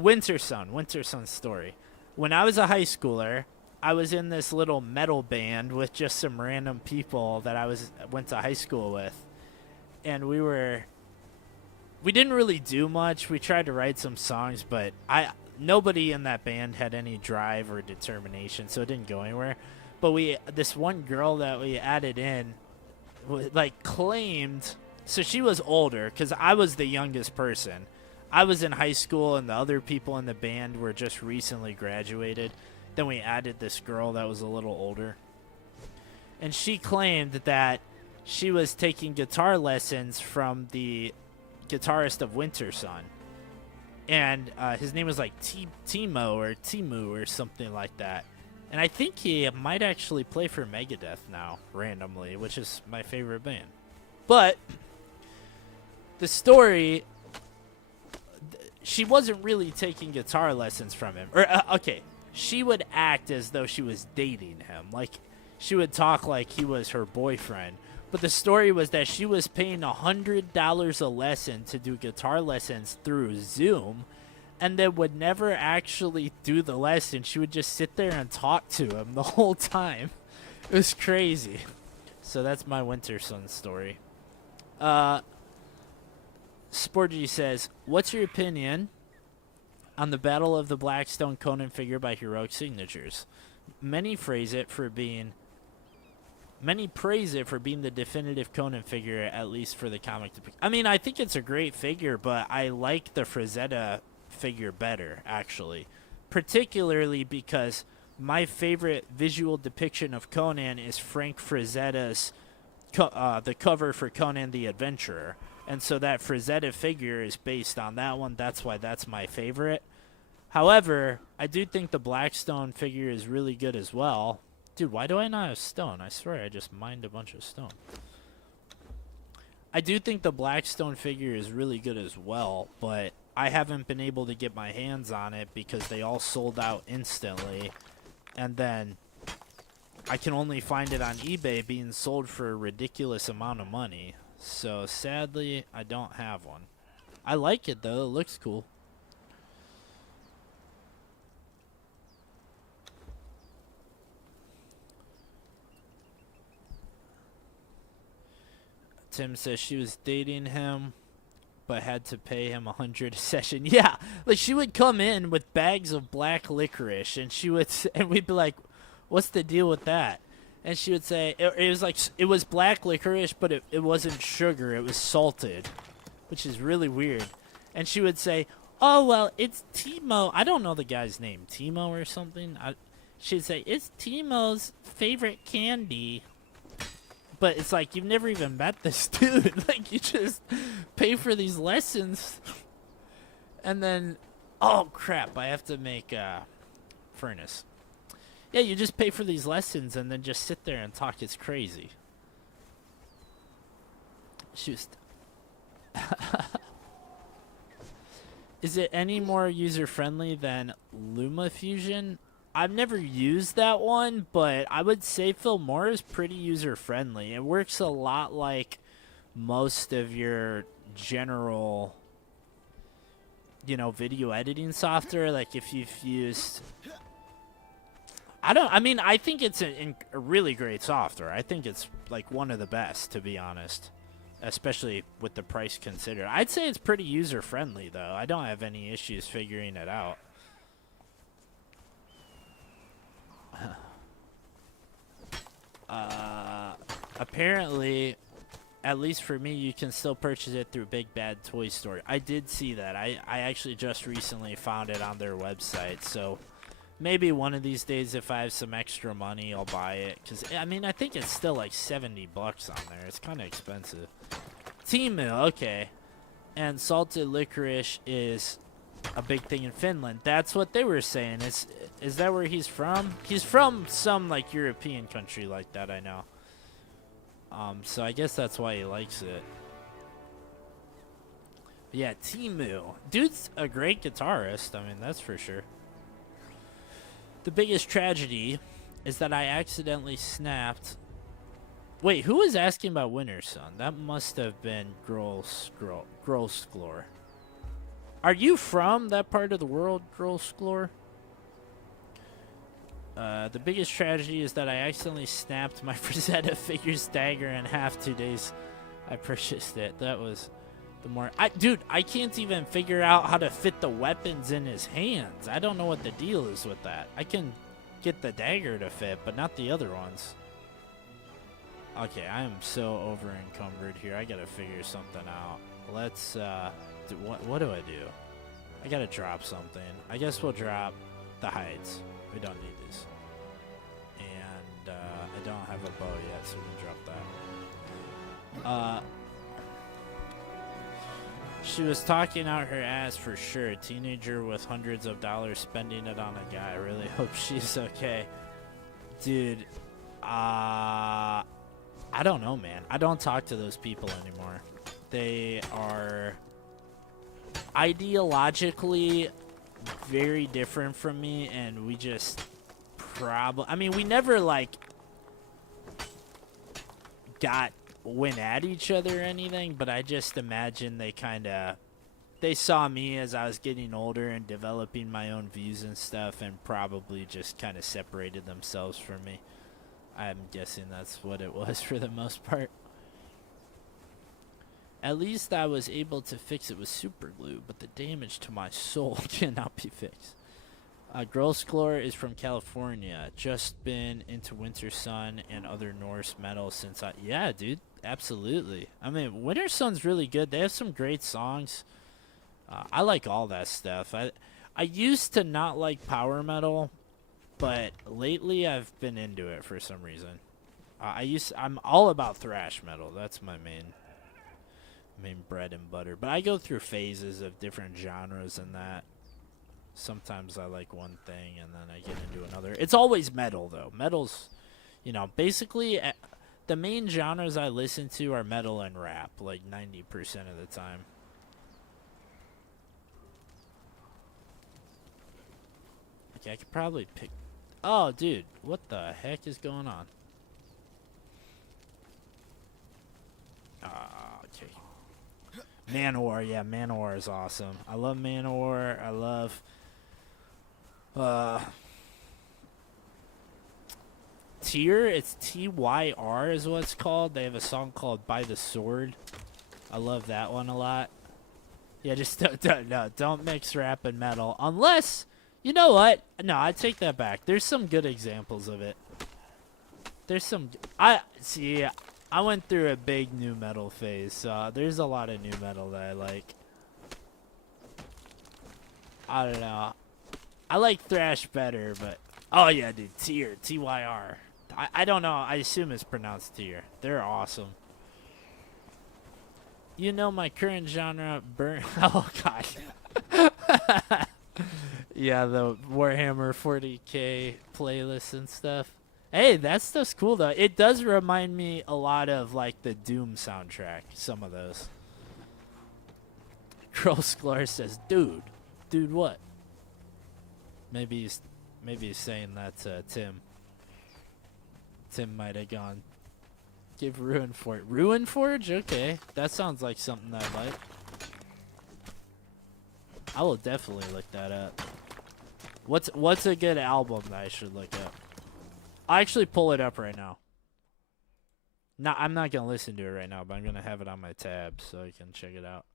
Wintersun's story. When I was a high schooler, I was in this little metal band with just some random people that I went to high school with. And we didn't really do much. We tried to write some songs, but nobody in that band had any drive or determination, so it didn't go anywhere. but this one girl that we added in, like claimed. So she was older because I was the youngest person. I was in high school and the other people in the band were just recently graduated. Then we added this girl that was a little older. And she claimed that she was taking guitar lessons from the guitarist of Winter Sun. And his name was like Timo or Timu or something like that. And I think he might actually play for Megadeth now, randomly, which is my favorite band. But the story, she wasn't really taking guitar lessons from him. Or, okay, she would act as though she was dating him. Like, she would talk like he was her boyfriend. But the story was that she was paying $100 a lesson to do guitar lessons through Zoom, and then would never actually do the lesson. She would just sit there and talk to him the whole time. It was crazy. So that's my Winter Sun story. Sporgy says, what's your opinion on the Battle of the Blackstone Conan figure by Heroic Signatures? Many praise it for being the definitive Conan figure, at least for the comic. I mean, I think it's a great figure, but I like the Frazetta figure better, actually. Particularly because my favorite visual depiction of Conan is Frank Frazetta's the cover for Conan the Adventurer. And so that Frazetta figure is based on that one. That's why that's my favorite. However, I do think the Blackstone figure is really good as well. Dude, why do I not have stone? I swear I just mined a bunch of stone. I do think the Blackstone figure is really good as well, but I haven't been able to get my hands on it because they all sold out instantly. And then I can only find it on eBay being sold for a ridiculous amount of money. So sadly, I don't have one. I like it though, it looks cool. Tim says she was dating him, but had to pay him $100 a session. Yeah, like she would come in with bags of black licorice, and we'd be like, "What's the deal with that?" And she would say it was like it was black licorice, but it wasn't sugar; it was salted, which is really weird. And she would say, "Oh well, it's Timo. I don't know the guy's name, Timo or something." She'd say it's Timo's favorite candy. But it's like, you've never even met this dude. Like, you just pay for these lessons. And then, oh, crap, I have to make a furnace. Yeah, you just pay for these lessons and then just sit there and talk. It's crazy. Just. Is it any more user-friendly than LumaFusion? I've never used that one, but I would say Filmora is pretty user-friendly. It works a lot like most of your general, video editing software. Like if you've used... I think it's a really great software. I think it's like one of the best, to be honest. Especially with the price considered. I'd say it's pretty user-friendly, though. I don't have any issues figuring it out. Apparently, at least for me, you can still purchase it through Big Bad Toy Store. I did see that. I actually just recently found it on their website. So maybe one of these days, if I have some extra money, I'll buy it. Because, I think it's still like $70 on there. It's kind of expensive. Timu, okay. And salted licorice is a big thing in Finland. That's what they were saying. Is that where he's from? He's from some like European country like that, I know. So I guess that's why he likes it. But yeah, Timu. Dude's a great guitarist. I mean, that's for sure. The biggest tragedy is that I accidentally snapped. Wait, who was asking about Winter Sun? That must have been Grosklor. Are you from that part of the world, Grosklor? The biggest tragedy is that I accidentally snapped my Frazetta figure's dagger in half 2 days I purchased it. That was the more... Dude, I can't even figure out how to fit the weapons in his hands. I don't know what the deal is with that. I can get the dagger to fit, but not the other ones. Okay, I am so over encumbered here. I gotta figure something out. Let's what do I do? I gotta drop something. I guess we'll drop the hides. We don't need these. And I don't have a bow yet, so we can drop that. She was talking out her ass for sure. A teenager with hundreds of dollars spending it on a guy. I really hope she's okay. Dude, I don't know, man. I don't talk to those people anymore. They are ideologically very different from me, and we just I mean, we never, like, went at each other or anything, but I just imagine they saw me as I was getting older and developing my own views and stuff, and probably just kind of separated themselves from me. I'm guessing that's what it was for the most part. At least I was able to fix it with super glue, but the damage to my soul cannot be fixed. Grosklor is from California. Just been into Winter Sun and other Norse metal since yeah, dude, absolutely. I mean, Winter Sun's really good. They have some great songs. I like all that stuff. I used to not like power metal, but lately I've been into it for some reason. I'm all about thrash metal. That's my main bread and butter. But I go through phases of different genres and that. Sometimes I like one thing and then I get into another. It's always metal, though. Metal's, you know, basically the main genres I listen to are metal and rap, like 90% of the time. Okay, I could probably pick... Oh, dude, what the heck is going on? Okay. Manowar, yeah, Manowar is awesome. I love Manowar. I love... Tyr, it's Tyr is what it's called. They have a song called By the Sword. I love that one a lot. Yeah, just don't mix rap and metal. Unless, you know what? No, I take that back. There's some good examples of it. There's some... I went through a big new metal phase, so there's a lot of new metal that I like. I don't know. I like thrash better, but... Oh, yeah, dude. Tyr. Tyr. I don't know. I assume it's pronounced Tyr. They're awesome. You know my current genre... Oh, gosh. Yeah, the Warhammer 40k playlists and stuff. Hey, that stuff's cool, though. It does remind me a lot of, like, the Doom soundtrack. Some of those. Grossklar says, dude. Dude, what? Maybe he's saying that to Tim. Tim might have gone. Give Ruinforge. Ruinforge? Okay. That sounds like something I like. I will definitely look that up. What's a good album that I should look up? I'll actually pull it up right now. No, I'm not going to listen to it right now, but I'm going to have it on my tab so I can check it out.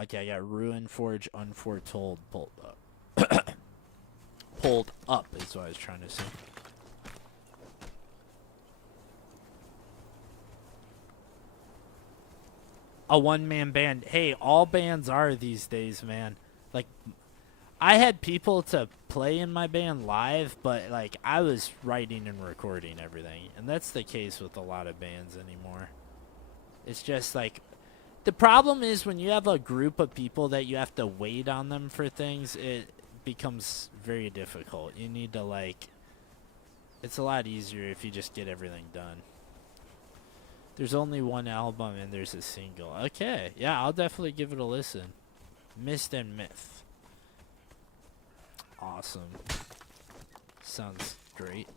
Okay, I got Ruinforge Unforetold pulled up. Pulled up is what I was trying to say. A one-man band. Hey, all bands are these days, man. Like, I had people to play in my band live, but, like, I was writing and recording everything. And that's the case with a lot of bands anymore. It's just, like... The problem is when you have a group of people that you have to wait on them for things, it becomes very difficult. You need to, like... It's a lot easier if you just get everything done. There's only one album and there's a single. Okay, yeah, I'll definitely give it a listen. Mist and Myth. Awesome. Sounds great.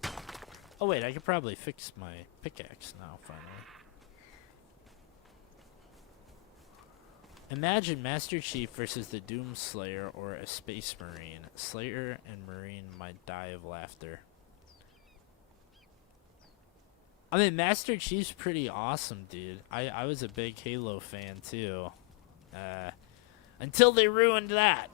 Oh wait, I could probably fix my pickaxe now, finally. Imagine Master Chief versus the Doom Slayer or a Space Marine. Slayer and Marine might die of laughter. I mean, Master Chief's pretty awesome, dude. I was a big Halo fan, too. Until they ruined that.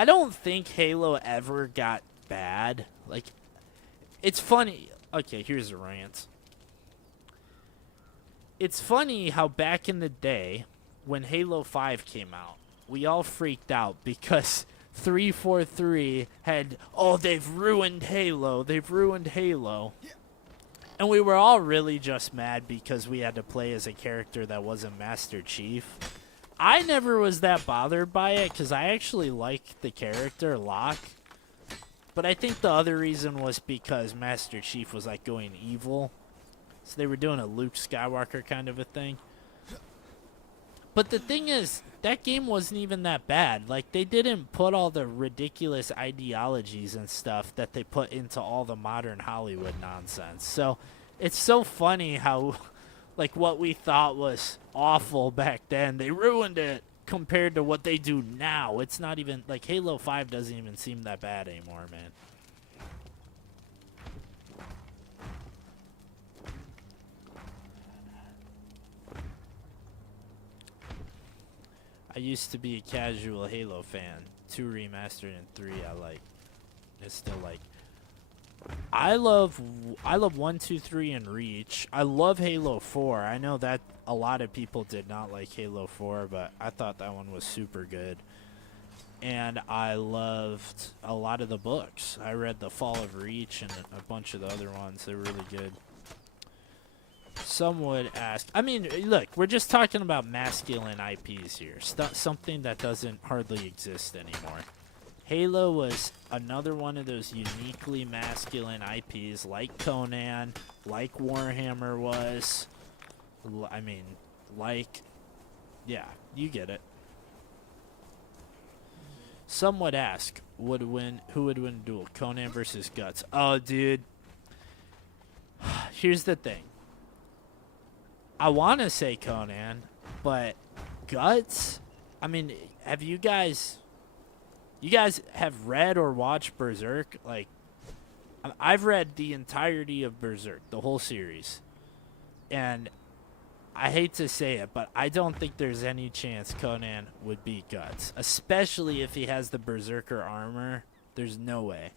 I don't think Halo ever got bad. Like, it's funny. Okay, here's a rant. It's funny how back in the day, when Halo 5 came out, we all freaked out because 343 had, oh, they've ruined Halo. They've ruined Halo. And we were all really just mad because we had to play as a character that wasn't Master Chief. I never was that bothered by it because I actually liked the character Locke. But I think the other reason was because Master Chief was like going evil. So they were doing a Luke Skywalker kind of a thing. But the thing is, that game wasn't even that bad. Like, they didn't put all the ridiculous ideologies and stuff that they put into all the modern Hollywood nonsense. So it's so funny how, like, what we thought was awful back then, they ruined it compared to what they do now. It's not even, like, Halo 5 doesn't even seem that bad anymore, man. I used to be a casual Halo fan. 2 remastered and 3 I like. It's still like, I love 1, 2, 3 and Reach. I love Halo 4. I know that a lot of people did not like Halo 4, but I thought that one was super good. And I loved a lot of the books. I read The Fall of Reach and a bunch of the other ones. They're really good. Some would ask, I mean, look, we're just talking about masculine IPs here. Something that doesn't hardly exist anymore. Halo was another one of those uniquely masculine IPs, like Conan, like Warhammer was. I mean, like, yeah, you get it. Some would ask, who would win a duel, Conan versus Guts? Oh, dude. Here's the thing. I want to say Conan, but Guts, I mean, have you guys have read or watched Berserk? Like, I've read the entirety of Berserk, the whole series. And I hate to say it, but I don't think there's any chance Conan would beat Guts, especially if he has the Berserker armor. There's no way.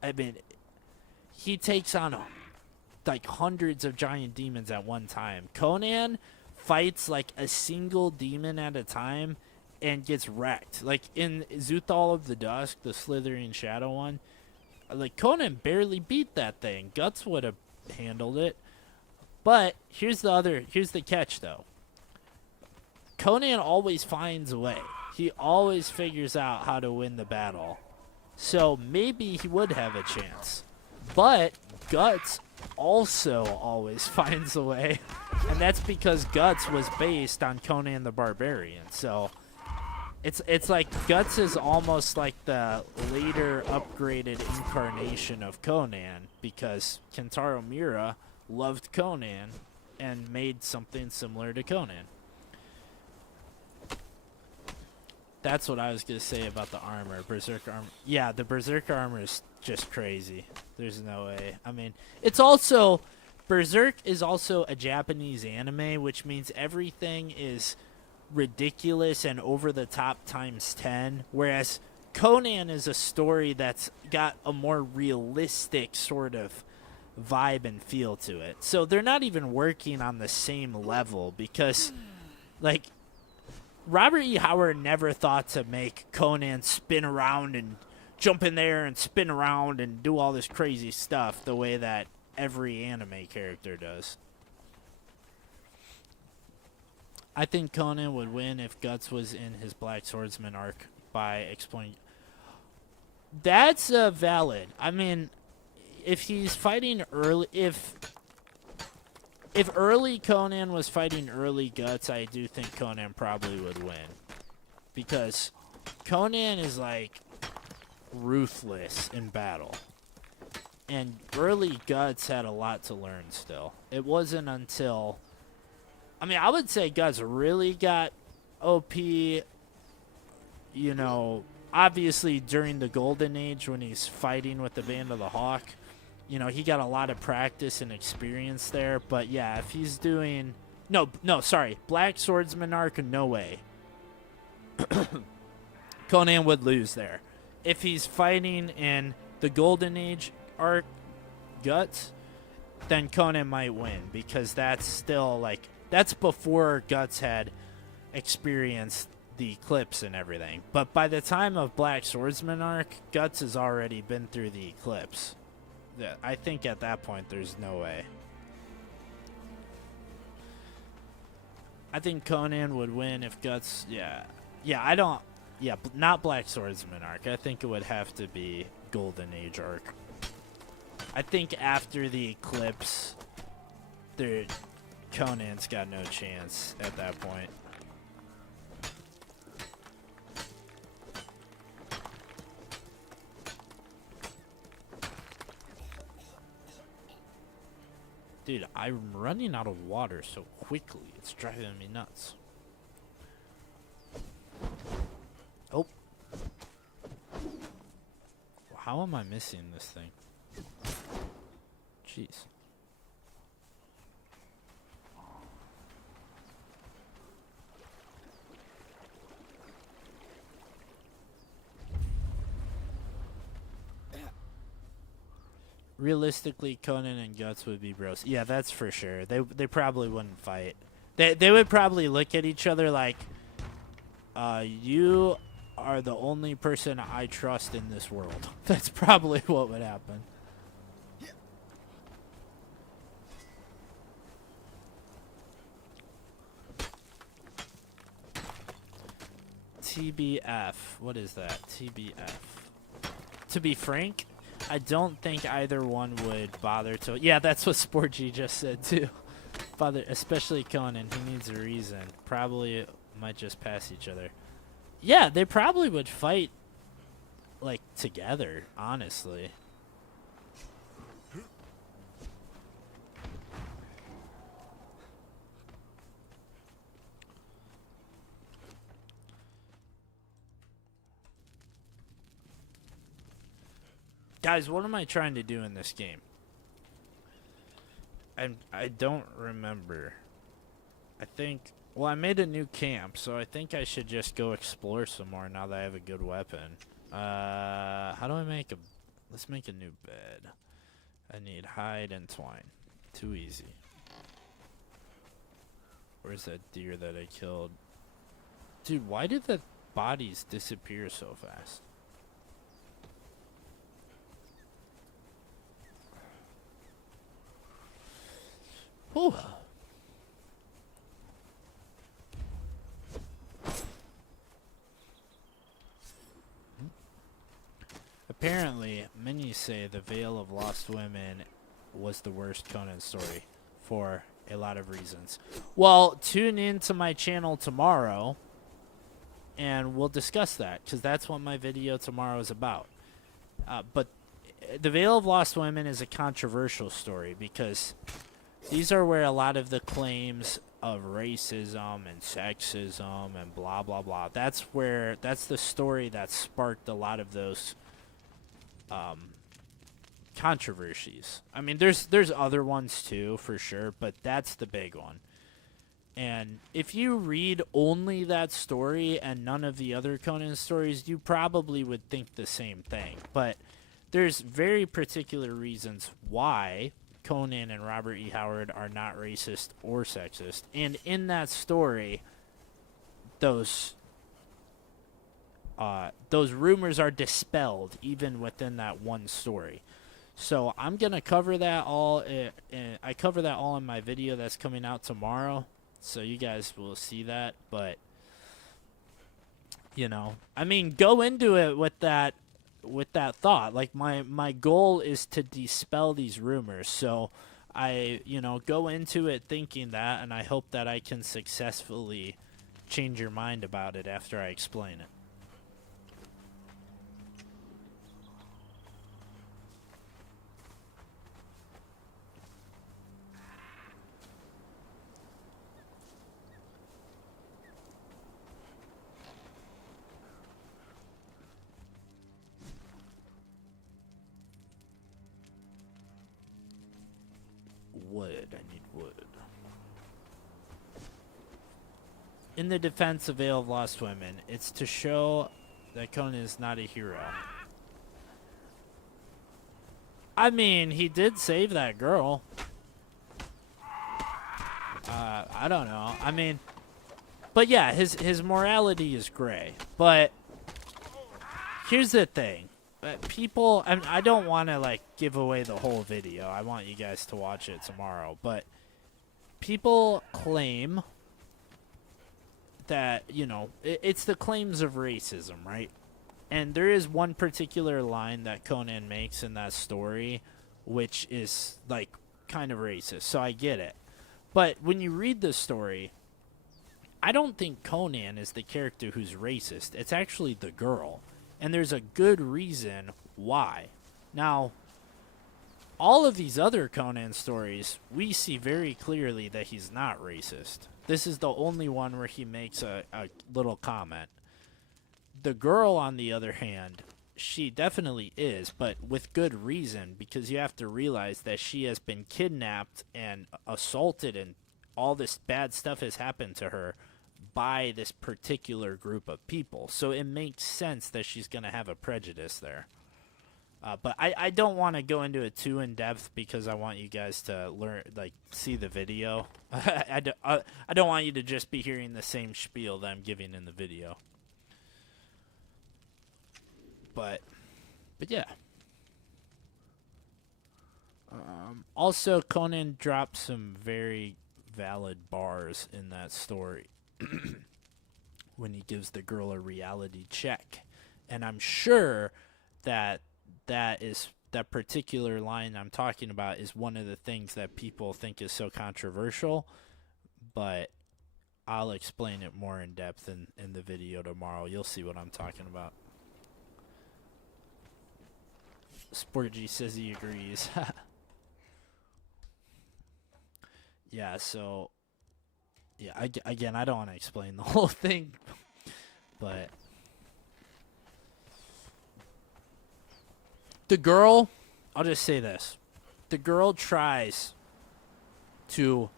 I mean, he takes on like hundreds of giant demons at one time. Conan fights like a single demon at a time and gets wrecked. Like in Zuthal of the Dusk, the slithering shadow one, like Conan barely beat that thing. Guts would have handled it. But here's the catch though. Conan always finds a way. He always figures out how to win the battle. So maybe he would have a chance. But Guts also always finds a way, and that's because Guts was based on Conan the Barbarian. So it's like Guts is almost like the later upgraded incarnation of Conan, because Kentaro Miura loved Conan and made something similar to Conan. That's what I was going to say about the armor. Berserker armor. Yeah, the Berserker armor is just crazy. There's no way. I mean, it's also... Berserk is also a Japanese anime, which means everything is ridiculous and over the top times 10. Whereas Conan is a story that's got a more realistic sort of vibe and feel to it. So they're not even working on the same level because, like... Robert E. Howard never thought to make Conan spin around and jump in there and spin around and do all this crazy stuff the way that every anime character does. I think Conan would win if Guts was in his Black Swordsman arc by exploring. That's valid. I mean, if he's fighting early, if early Conan was fighting early Guts, I do think Conan probably would win. Because Conan is, like, ruthless in battle. And early Guts had a lot to learn still. It wasn't until... I mean, I would say Guts really got OP, you know, obviously during the Golden Age when he's fighting with the Band of the Hawk. You know, he got a lot of practice and experience there. But, yeah, if he's doing... No, sorry. Black Swordsman arc, no way. Conan would lose there. if he's fighting in the Golden Age arc Guts, then Conan might win, because that's still like, that's before Guts had experienced the eclipse and everything. But by the time of Black Swordsman arc, Guts has already been through the eclipse. I think at that point there's no way. I think Conan would win if Guts, not Black Swordsman arc. I think it would have to be Golden Age arc. I think after the eclipse, Conan's got no chance at that point. Dude, I'm running out of water so quickly. It's driving me nuts. Oh. How am I missing this thing? Jeez. Realistically, Conan and Guts would be bros. Yeah, that's for sure. They probably wouldn't fight. They would probably look at each other like, you are the only person I trust in this world. That's probably what would happen. TBF. What is that? TBF. To be frank, I don't think either one would bother to... Yeah, that's what Sport G just said, too. Bother, especially Conan. He needs a reason. Probably might just pass each other. Yeah, they probably would fight, like, together, honestly. Guys, what am I trying to do in this game? I don't remember. I think... Well, I made a new camp, so I think I should just go explore some more now that I have a good weapon. How do I make a... Let's make a new bed. I need hide and twine. Too easy. Where's that deer that I killed? Dude, why did the bodies disappear so fast? Whew. Apparently, many say the Veil of Lost Women was the worst Conan story for a lot of reasons. Well, tune in to my channel tomorrow and we'll discuss that, because that's what my video tomorrow is about. But the Veil of Lost Women is a controversial story because these are where a lot of the claims of racism and sexism and blah, blah, blah. That's the story that sparked a lot of those controversies. I mean, there's other ones too, for sure, but that's the big one. And if you read only that story and none of the other Conan stories, you probably would think the same thing. But there's very particular reasons why Conan and Robert E. Howard are not racist or sexist. And in that story, those rumors are dispelled even within that one story. So I'm going to cover that all. I cover that all in my video that's coming out tomorrow. So you guys will see that. But, you know, I mean, go into it with that thought. Like, my goal is to dispel these rumors. So I, go into it thinking that, and I hope that I can successfully change your mind about it after I explain it. Wood. I need wood. In the defense of Veil of Lost Women, it's to show that Conan is not a hero. I mean, he did save that girl. I don't know. I mean, but yeah, his morality is gray. But here's the thing. People, I don't want to, like, give away the whole video. I want you guys to watch it tomorrow. But people claim that, you know, it's the claims of racism, right? And there is one particular line that Conan makes in that story, which is, like, kind of racist. So I get it. But when you read the story, I don't think Conan is the character who's racist. It's actually the girl. And there's a good reason why. Now, all of these other Conan stories, we see very clearly that he's not racist. This is the only one where he makes a little comment. The girl, on the other hand, she definitely is, but with good reason, because you have to realize that she has been kidnapped and assaulted, and all this bad stuff has happened to her by this particular group of people. So it makes sense that she's going to have a prejudice there. But I don't want to go into it too in depth because I want you guys to learn, like, see the video. I don't want you to just be hearing the same spiel that I'm giving in the video. But yeah. Also, Conan dropped some very valid bars in that story when he gives the girl a reality check. And I'm sure that that particular line I'm talking about is one of the things that people think is so controversial, but I'll explain it more in depth in the video tomorrow. You'll see what I'm talking about. Sporty says he agrees. Yeah, so yeah, again, I don't want to explain the whole thing, but the girl, I'll just say this. The girl tries to,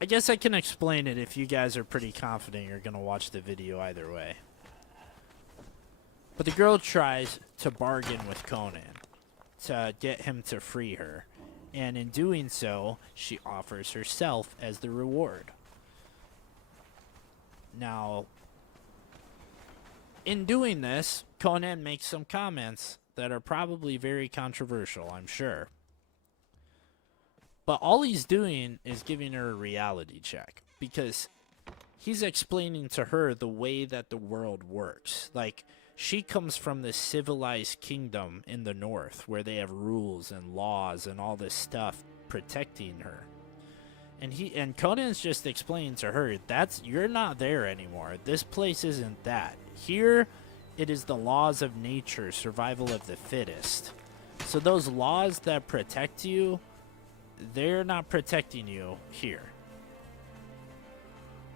I guess I can explain it if you guys are pretty confident you're going to watch the video either way. But the girl tries to bargain with Conan to get him to free her. And in doing so, she offers herself as the reward. Now, in doing this, Conan makes some comments that are probably very controversial, I'm sure. But all he's doing is giving her a reality check, because he's explaining to her the way that the world works. Like, she comes from this civilized kingdom in the north where they have rules and laws and all this stuff protecting her. And Conan's just explaining to her, you're not there anymore. This place isn't that. Here, it is the laws of nature, survival of the fittest. So those laws that protect you, they're not protecting you here.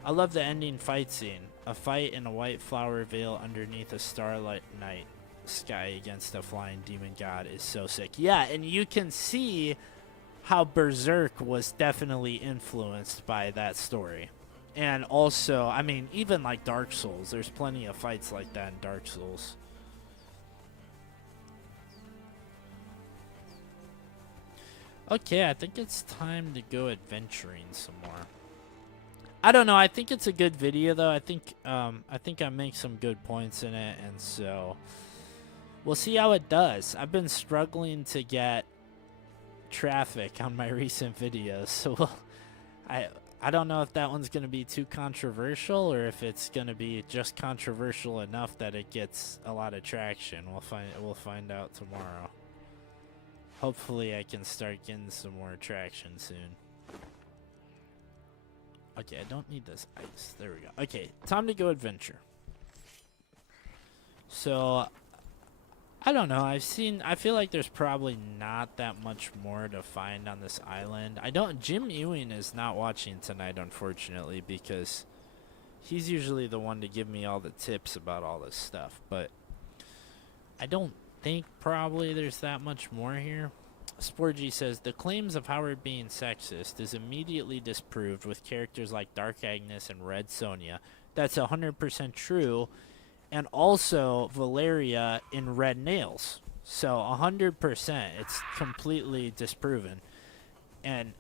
I love the ending fight scene. A fight in a white flower veil underneath a starlight night sky against a flying demon god is so sick. Yeah, and you can see how Berserk was definitely influenced by that story. And also, I mean, even like Dark Souls, there's plenty of fights like that in Dark Souls. Okay, I think it's time to go adventuring some more. I don't know. I think it's a good video, though. I think I make some good points in it, and so we'll see how it does. I've been struggling to get traffic on my recent videos, so I don't know if that one's gonna be too controversial or if it's gonna be just controversial enough that it gets a lot of traction. We'll find out tomorrow. Hopefully, I can start getting some more traction soon. Okay, I don't need this ice. There we go. Okay, time to go adventure. So, I don't know. I feel like there's probably not that much more to find on this island. Jim Ewing is not watching tonight, unfortunately, because he's usually the one to give me all the tips about all this stuff. But I don't think probably there's that much more here. Sporgy says, the claims of Howard being sexist is immediately disproved with characters like Dark Agnes and Red Sonja. That's 100% true. And also Valeria in Red Nails. So 100%, it's completely disproven. And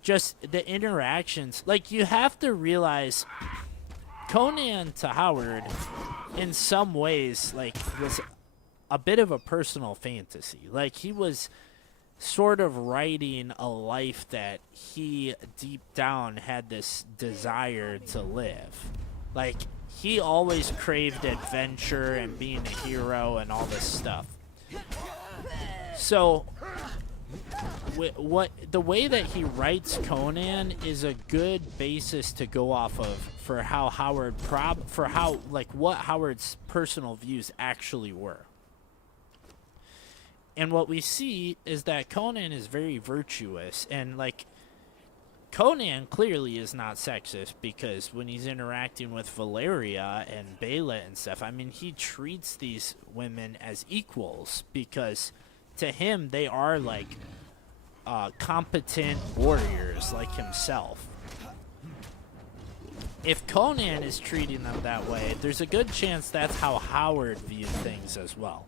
just the interactions, like, you have to realize Conan to Howard in some ways, like, was a bit of a personal fantasy. Like, he was sort of writing a life that he deep down had this desire to live. Like, he always craved adventure and being a hero and all this stuff. So what the way that he writes Conan is a good basis to go off of for how what Howard's personal views actually were. And what we see is that Conan is very virtuous, and like, Conan clearly is not sexist, because when he's interacting with Valeria and Bela and stuff, I mean, he treats these women as equals, because to him they are like competent warriors like himself. If Conan is treating them that way, there's a good chance that's how Howard viewed things as well.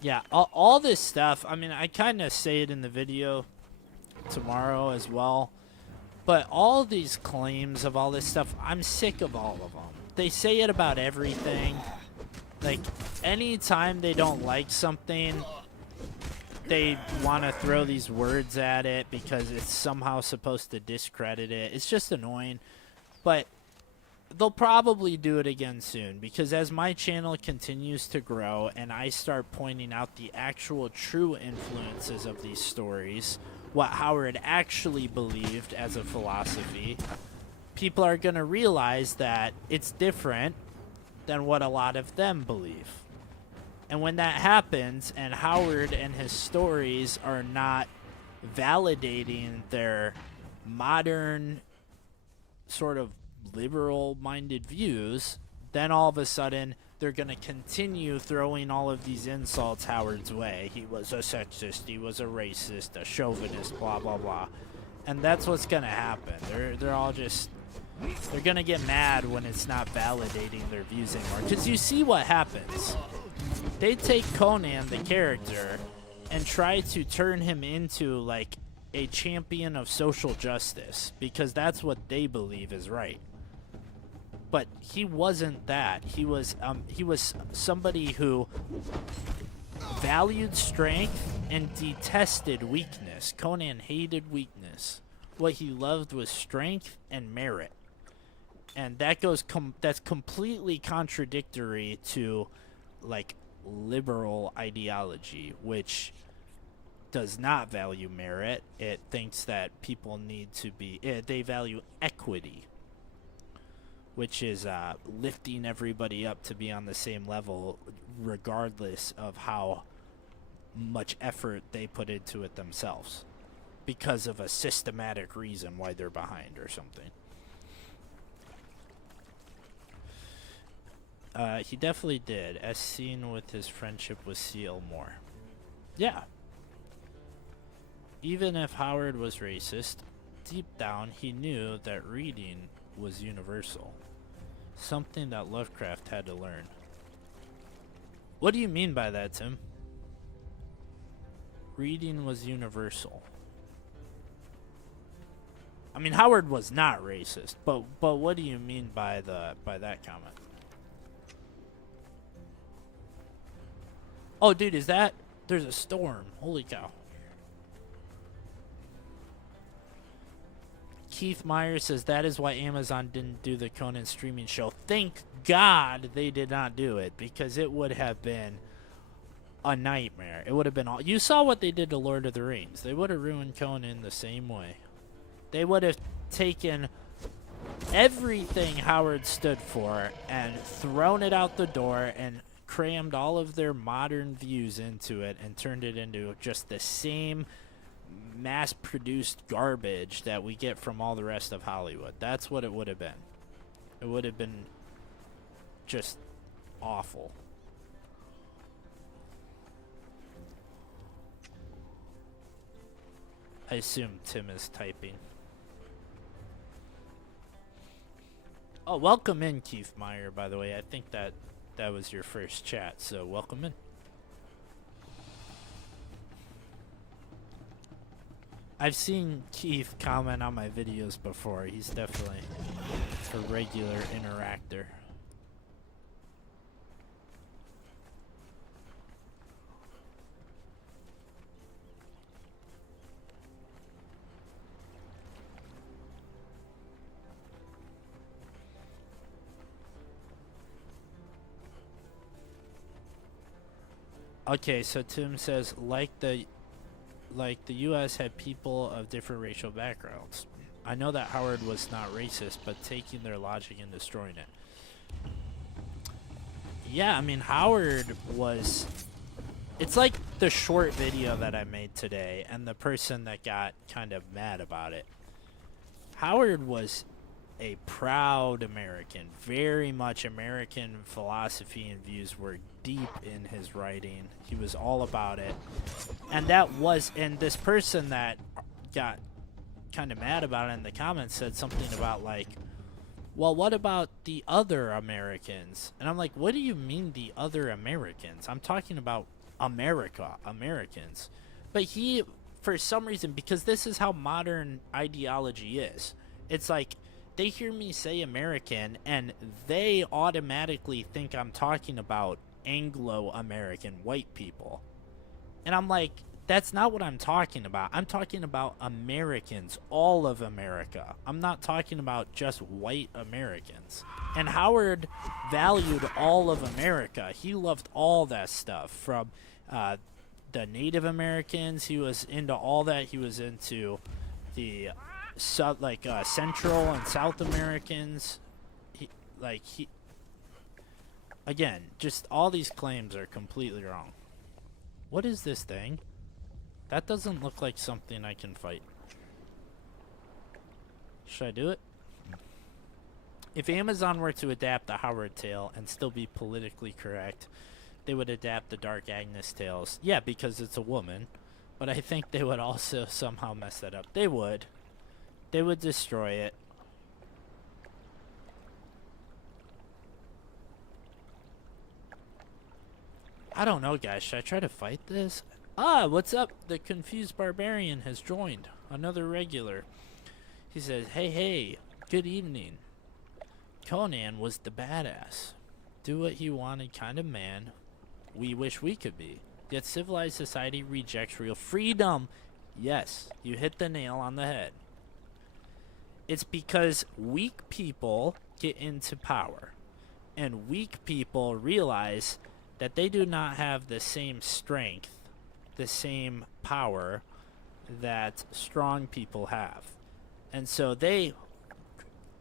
Yeah, all this stuff, I mean, I kind of say it in the video tomorrow as well, but all these claims of all this stuff, I'm sick of all of them. They say it about everything. Like, anytime they don't like something, they want to throw these words at it because it's somehow supposed to discredit it. It's just annoying, but they'll probably do it again soon, because as my channel continues to grow and I start pointing out the actual true influences of these stories, what Howard actually believed as a philosophy, people are going to realize that it's different than what a lot of them believe. And when that happens, and Howard and his stories are not validating their modern sort of liberal-minded views, then all of a sudden they're going to continue throwing all of these insults Howard's way. He was a sexist, he was a racist, a chauvinist, blah, blah, blah. And that's what's going to happen. They're all just... They're going to get mad when it's not validating their views anymore. Because you see what happens. They take Conan, the character, and try to turn him into, like, a champion of social justice, because that's what they believe is right. But he wasn't that. He was somebody who valued strength and detested weakness. Conan hated weakness. What he loved was strength and merit. And that that's completely contradictory to, like, liberal ideology, which does not value merit. It thinks that people need to be... they value equity, which is lifting everybody up to be on the same level, regardless of how much effort they put into it themselves, because of a systematic reason why they're behind or something. He definitely did, as seen with his friendship with C.L. Moore. Yeah. Even if Howard was racist, deep down he knew that reading was universal. Something that Lovecraft had to learn. What do you mean by that, Tim? Reading was universal. I mean, Howard was not racist, but what do you mean by that comment? Oh, dude, is that... There's a storm. Holy cow. Keith Myers says that is why Amazon didn't do the Conan streaming show. Thank God they did not do it, because it would have been a nightmare. It would have been all... You saw what they did to Lord of the Rings. They would have ruined Conan the same way. They would have taken everything Howard stood for and thrown it out the door and crammed all of their modern views into it and turned it into just the same mass-produced garbage that we get from all the rest of Hollywood. That's what it would have been. It would have been just awful. I assume Tim is typing. Oh, welcome in, Keith Meyer, by the way. I think that was your first chat, so welcome in. I've seen Keith comment on my videos before. He's definitely a regular interactor. Okay, so Tim says, like the U.S. had people of different racial backgrounds. I know that Howard was not racist, but taking their logic and destroying it. Yeah, I mean, Howard was... It's like the short video that I made today, and the person that got kind of mad about it. Howard was a proud American. Very much American philosophy and views were deep in his writing. He was all about it. And this person that got kind of mad about it in the comments said something about like, well, what about the other Americans? And I'm like, what do you mean the other Americans? I'm talking about Americans. But he, for some reason, because this is how modern ideology is, it's like they hear me say American and they automatically think I'm talking about Anglo-American white people. And I'm like, that's not what I'm talking about. I'm talking about Americans, all of America. I'm not talking about just white Americans. And Howard valued all of America. He loved all that stuff, from the Native Americans. He was into all that. He was into the Central and South Americans. Again, just all these claims are completely wrong. What is this thing? That doesn't look like something I can fight. Should I do it? If Amazon were to adapt the Howard tale and still be politically correct, they would adapt the Dark Agnes tales. Yeah, because it's a woman. But I think they would also somehow mess that up. They would. They would destroy it. I don't know, guys. Should I try to fight this? Ah, what's up? The Confused Barbarian has joined. Another regular. He says, hey, good evening. Conan was the badass. Do what he wanted kind of man we wish we could be. Yet civilized society rejects real freedom. Yes, you hit the nail on the head. It's because weak people get into power. And weak people realize that they do not have the same strength, the same power that strong people have. And so they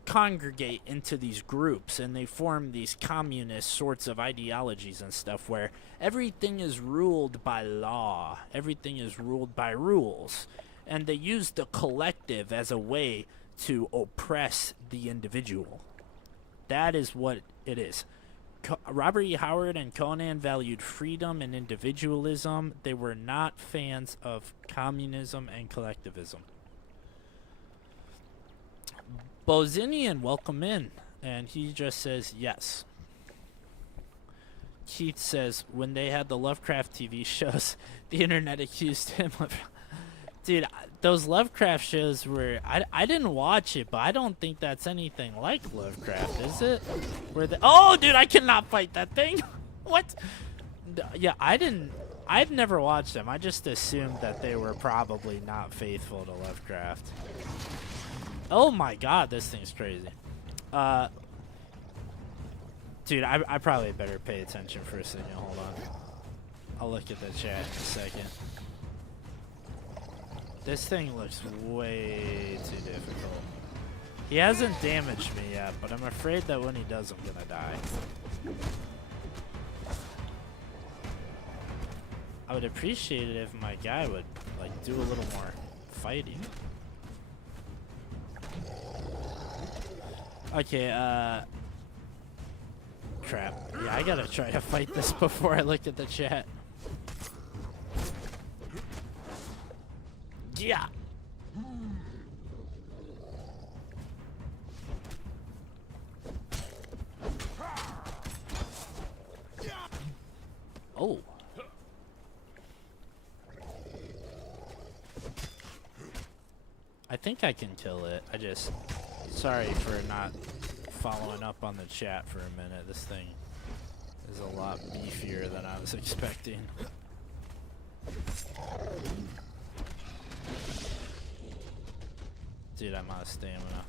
congregate into these groups and they form these communist sorts of ideologies and stuff where everything is ruled by law, everything is ruled by rules, and they use the collective as a way to oppress the individual. That is what it is. Robert E. Howard and Conan valued freedom and individualism. They were not fans of communism and collectivism. Bozinian, welcome in. And he just says yes. Keith says, when they had the Lovecraft TV shows, the internet accused him of... Dude, those Lovecraft shows were... I didn't watch it, but I don't think that's anything like Lovecraft, is it? Oh, dude, I cannot fight that thing! What? Yeah, I've never watched them. I just assumed that they were probably not faithful to Lovecraft. Oh my god, this thing's crazy. Dude, I probably better pay attention for a second. Hold on. I'll look at the chat in a second. This thing looks way too difficult. He hasn't damaged me yet, but I'm afraid that when he does, I'm gonna die. I would appreciate it if my guy would, like, do a little more fighting. Okay, crap. Yeah, I gotta try to fight this before I look at the chat. Yeah! think I can kill it. I just... Sorry for not following up on the chat for a minute. This thing is a lot beefier than I was expecting. Dude, I'm out of stamina.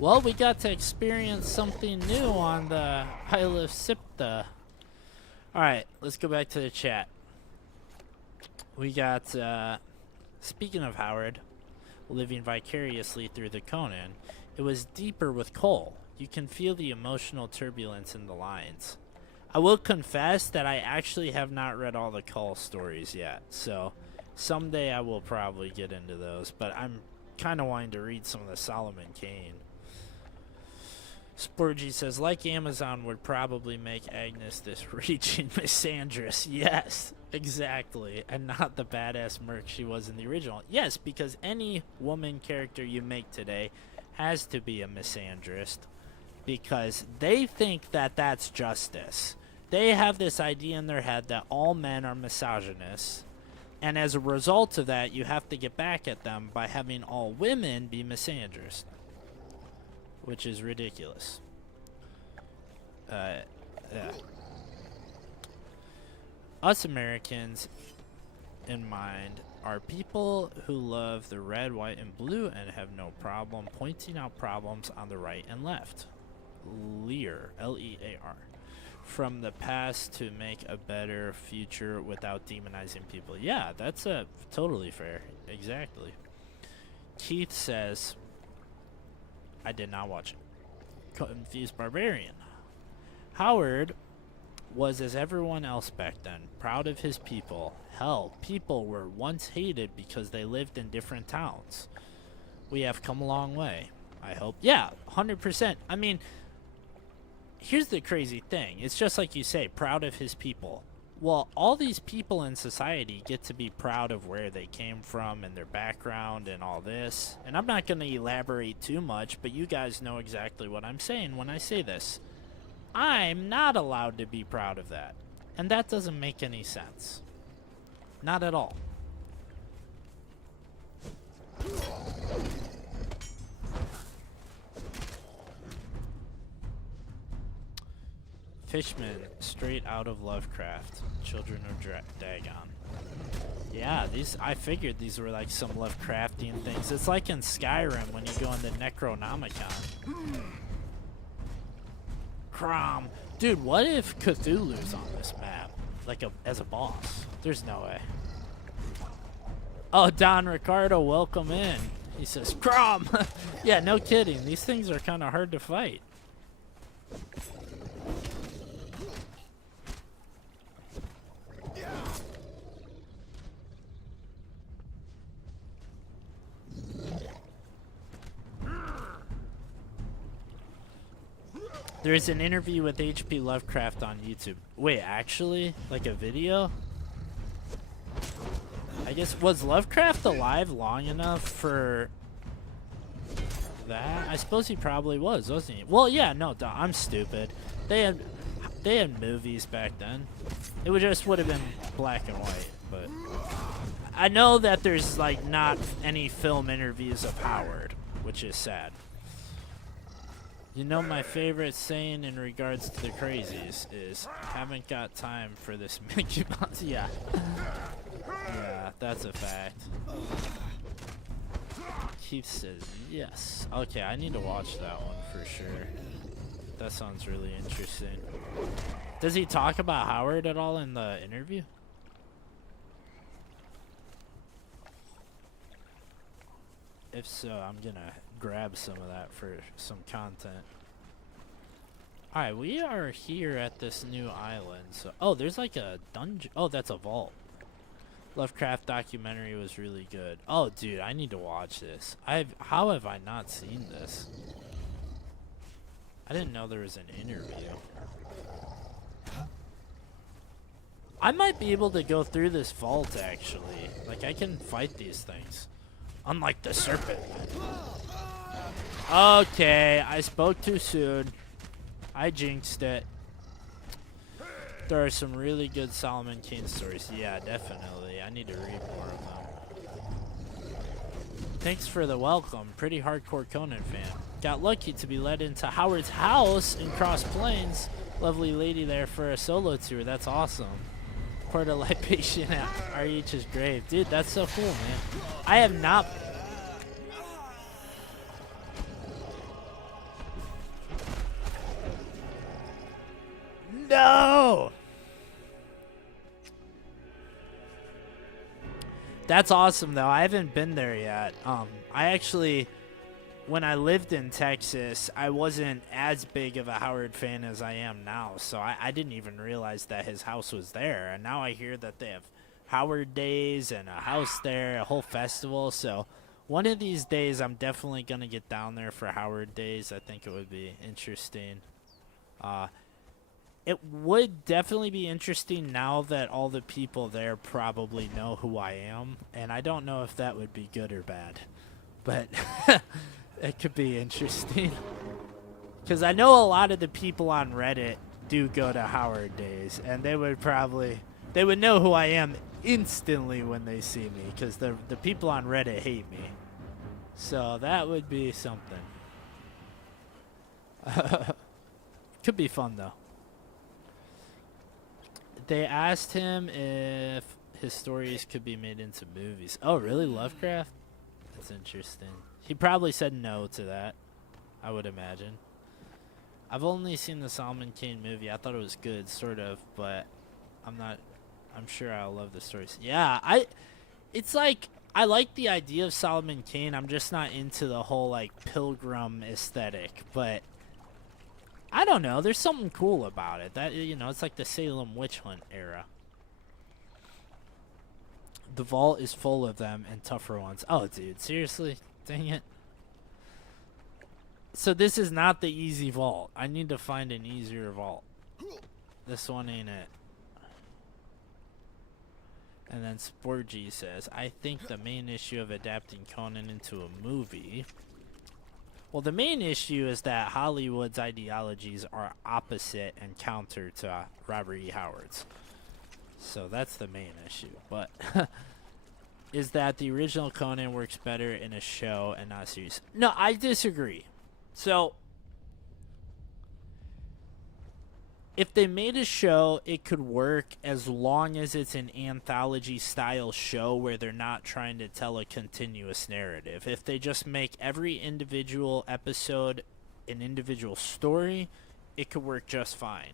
Well, we got to experience something new on the Isle of Siptah. Alright, let's go back to the chat. We got, speaking of Howard, living vicariously through the Conan, it was deeper with Cole. You can feel the emotional turbulence in the lines. I will confess that I actually have not read all the Cole stories yet, so someday I will probably get into those, but I'm kind of wanting to read some of the Solomon Kane. Spurgy says, like Amazon would probably make Agnes this raging misandrous. Yes, exactly. And not the badass merc she was in the original. Yes, because any woman character you make today has to be a misandrist. Because they think that that's justice. They have this idea in their head that all men are misogynists. And as a result of that, you have to get back at them by having all women be misandrist. Which is ridiculous. Yeah. Us Americans, in mind, are people who love the red, white, and blue and have no problem pointing out problems on the right and left. Lear, L-E-A-R. From the past to make a better future without demonizing people. Yeah, that's totally fair. Exactly. Keith says... I did not watch it. Confused Barbarian. Howard was as everyone else back then, proud of his people. Hell, people were once hated because they lived in different towns. We have come a long way, I hope. Yeah, 100%. I mean, here's the crazy thing. It's just like you say, proud of his people. Well, all these people in society get to be proud of where they came from and their background and all this. And I'm not going to elaborate too much, but you guys know exactly what I'm saying when I say this. I'm not allowed to be proud of that. And that doesn't make any sense. Not at all. Fishman, straight out of Lovecraft. Children of Dagon. Yeah, I figured these were like some Lovecraftian things. It's like in Skyrim when you go into Necronomicon. Crom. Dude, what if Cthulhu's on this map? Like as a boss? There's no way. Oh, Don Ricardo, welcome in. He says, Crom! Yeah, no kidding. These things are kind of hard to fight. There's an interview with H.P. Lovecraft on YouTube. Wait, actually? Like a video? I guess, was Lovecraft alive long enough for that? I suppose he probably was, wasn't he? Well, yeah, no, I'm stupid. They had movies back then. It would have been black and white, but I know that there's like not any film interviews of Howard, which is sad. You know, my favorite saying in regards to the crazies is, haven't got time for this Mickey Mouse. Yeah. Yeah, that's a fact. Keith says, yes. Okay, I need to watch that one for sure. That sounds really interesting. Does he talk about Howard at all in the interview? If so, I'm gonna grab some of that for some content. Alright, we are here at this new island. So, oh, there's like a dungeon. Oh, that's a vault. Lovecraft documentary was really good. Oh, dude, I need to watch this. How have I not seen this? I didn't know there was an interview. I might be able to go through this vault, actually. Like, I can fight these things. Unlike the serpent. Okay, I spoke too soon. I jinxed it. There are some really good Solomon Kane stories. Yeah, definitely. I need to read more of them. Thanks for the welcome. Pretty hardcore Conan fan. Got lucky to be led into Howard's house in Cross Plains. Lovely lady there for a solo tour. That's awesome. Poured a libation at RH's grave. Dude, that's so cool, man. I have not... No! That's awesome, though. I haven't been there yet. I actually... When I lived in Texas, I wasn't as big of a Howard fan as I am now, so I didn't even realize that his house was there. And now I hear that they have Howard Days and a house there, a whole festival. So one of these days, I'm definitely going to get down there for Howard Days. I think it would be interesting. It would definitely be interesting now that all the people there probably know who I am. And I don't know if that would be good or bad. But... It could be interesting. Because I know a lot of the people on Reddit do go to Howard Days. And they would know who I am instantly when they see me. Because the people on Reddit hate me. So that would be something. Could be fun, though. They asked him if his stories could be made into movies. Oh, really? Lovecraft? That's interesting. He probably said no to that, I would imagine. I've only seen the Solomon Kane movie. I thought it was good, sort of, but I'm sure I'll love the stories. Yeah, it's like, I like the idea of Solomon Kane. I'm just not into the whole, like, pilgrim aesthetic, but I don't know. There's something cool about it. That, you know, it's like the Salem witch hunt era. The vault is full of them and tougher ones. Oh, dude, seriously? Dang it. So this is not the easy vault. I need to find an easier vault. This one ain't it. And then Sporgy says, I think the main issue of adapting Conan into a movie... Well, the main issue is that Hollywood's ideologies are opposite and counter to Robert E. Howard's. So that's the main issue. But... is that the original Conan works better in a show and not a series. No, I disagree. So, if they made a show, it could work as long as it's an anthology-style show where they're not trying to tell a continuous narrative. If they just make every individual episode an individual story, it could work just fine.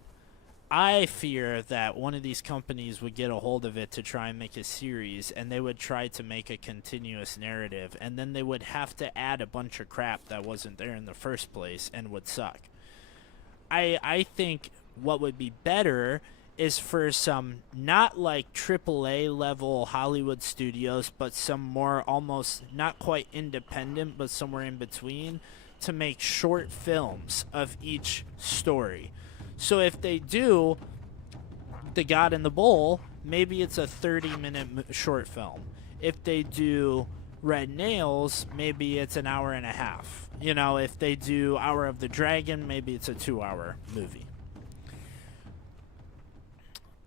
I fear that one of these companies would get a hold of it to try and make a series, and they would try to make a continuous narrative, and then they would have to add a bunch of crap that wasn't there in the first place and would suck. I think what would be better is for some not like AAA level Hollywood studios, but some more almost not quite independent, but somewhere in between, to make short films of each story. So if they do The God in the Bowl, maybe it's a 30-minute short film. If they do Red Nails, maybe it's an hour and a half. You know, if they do Hour of the Dragon, maybe it's a 2-hour movie.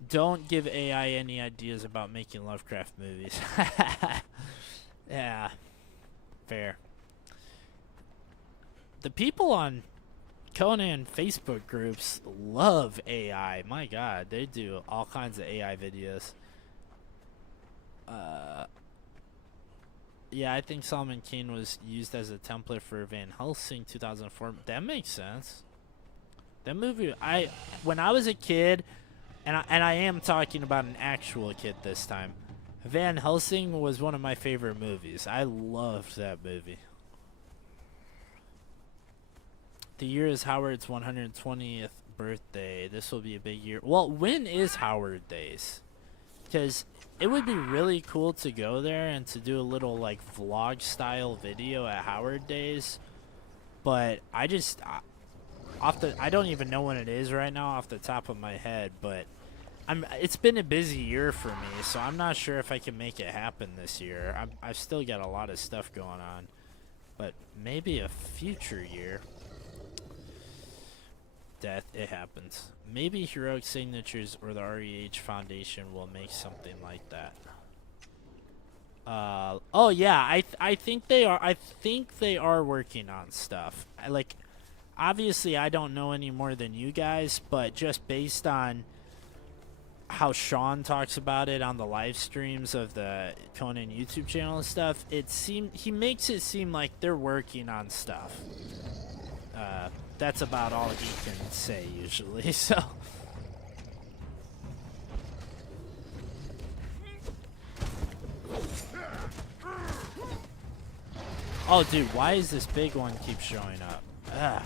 Don't give AI any ideas about making Lovecraft movies. Yeah, fair. The people on Conan Facebook groups love AI. My God, they do all kinds of AI videos. Yeah, I think Solomon Kane was used as a template for Van Helsing 2004. That makes sense. That movie, when I was a kid, and I am talking about an actual kid this time, Van Helsing was one of my favorite movies. I loved that movie. The year is Howard's 120th birthday. This will be a big year. Well, when is Howard Days? Because it would be really cool to go there and to do a little like vlog style video at Howard Days. But I just I don't even know when it is right now off the top of my head. But It's been a busy year for me, so I'm not sure if I can make it happen this year. I've still got a lot of stuff going on, but maybe a future year. Death, it happens. Maybe Heroic Signatures or the REH Foundation will make something like that. Oh yeah, I think they are. I think they are working on stuff. Like, obviously I don't know any more than you guys, but just based on how Sean talks about it on the live streams of the Conan YouTube channel and stuff, he makes it seem like they're working on stuff. That's about all he can say usually. So. Oh, dude, why is this big one keep showing up? Ugh.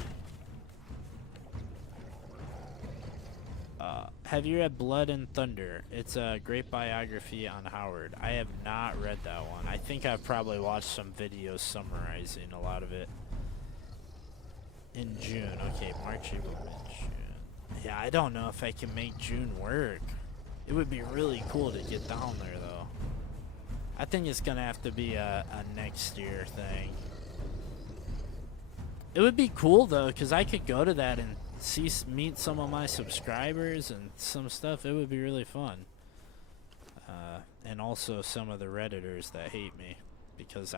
Have you read Blood and Thunder? It's a great biography on Howard. I have not read that one. I think I've probably watched some videos summarizing a lot of it. In June. Okay, March, April, May, June. Yeah, I don't know if I can make June work. It would be really cool to get down there, though. I think it's gonna have to be a next year thing. It would be cool, though, because I could go to that and meet some of my subscribers and some stuff. It would be really fun. And also some of the Redditors that hate me because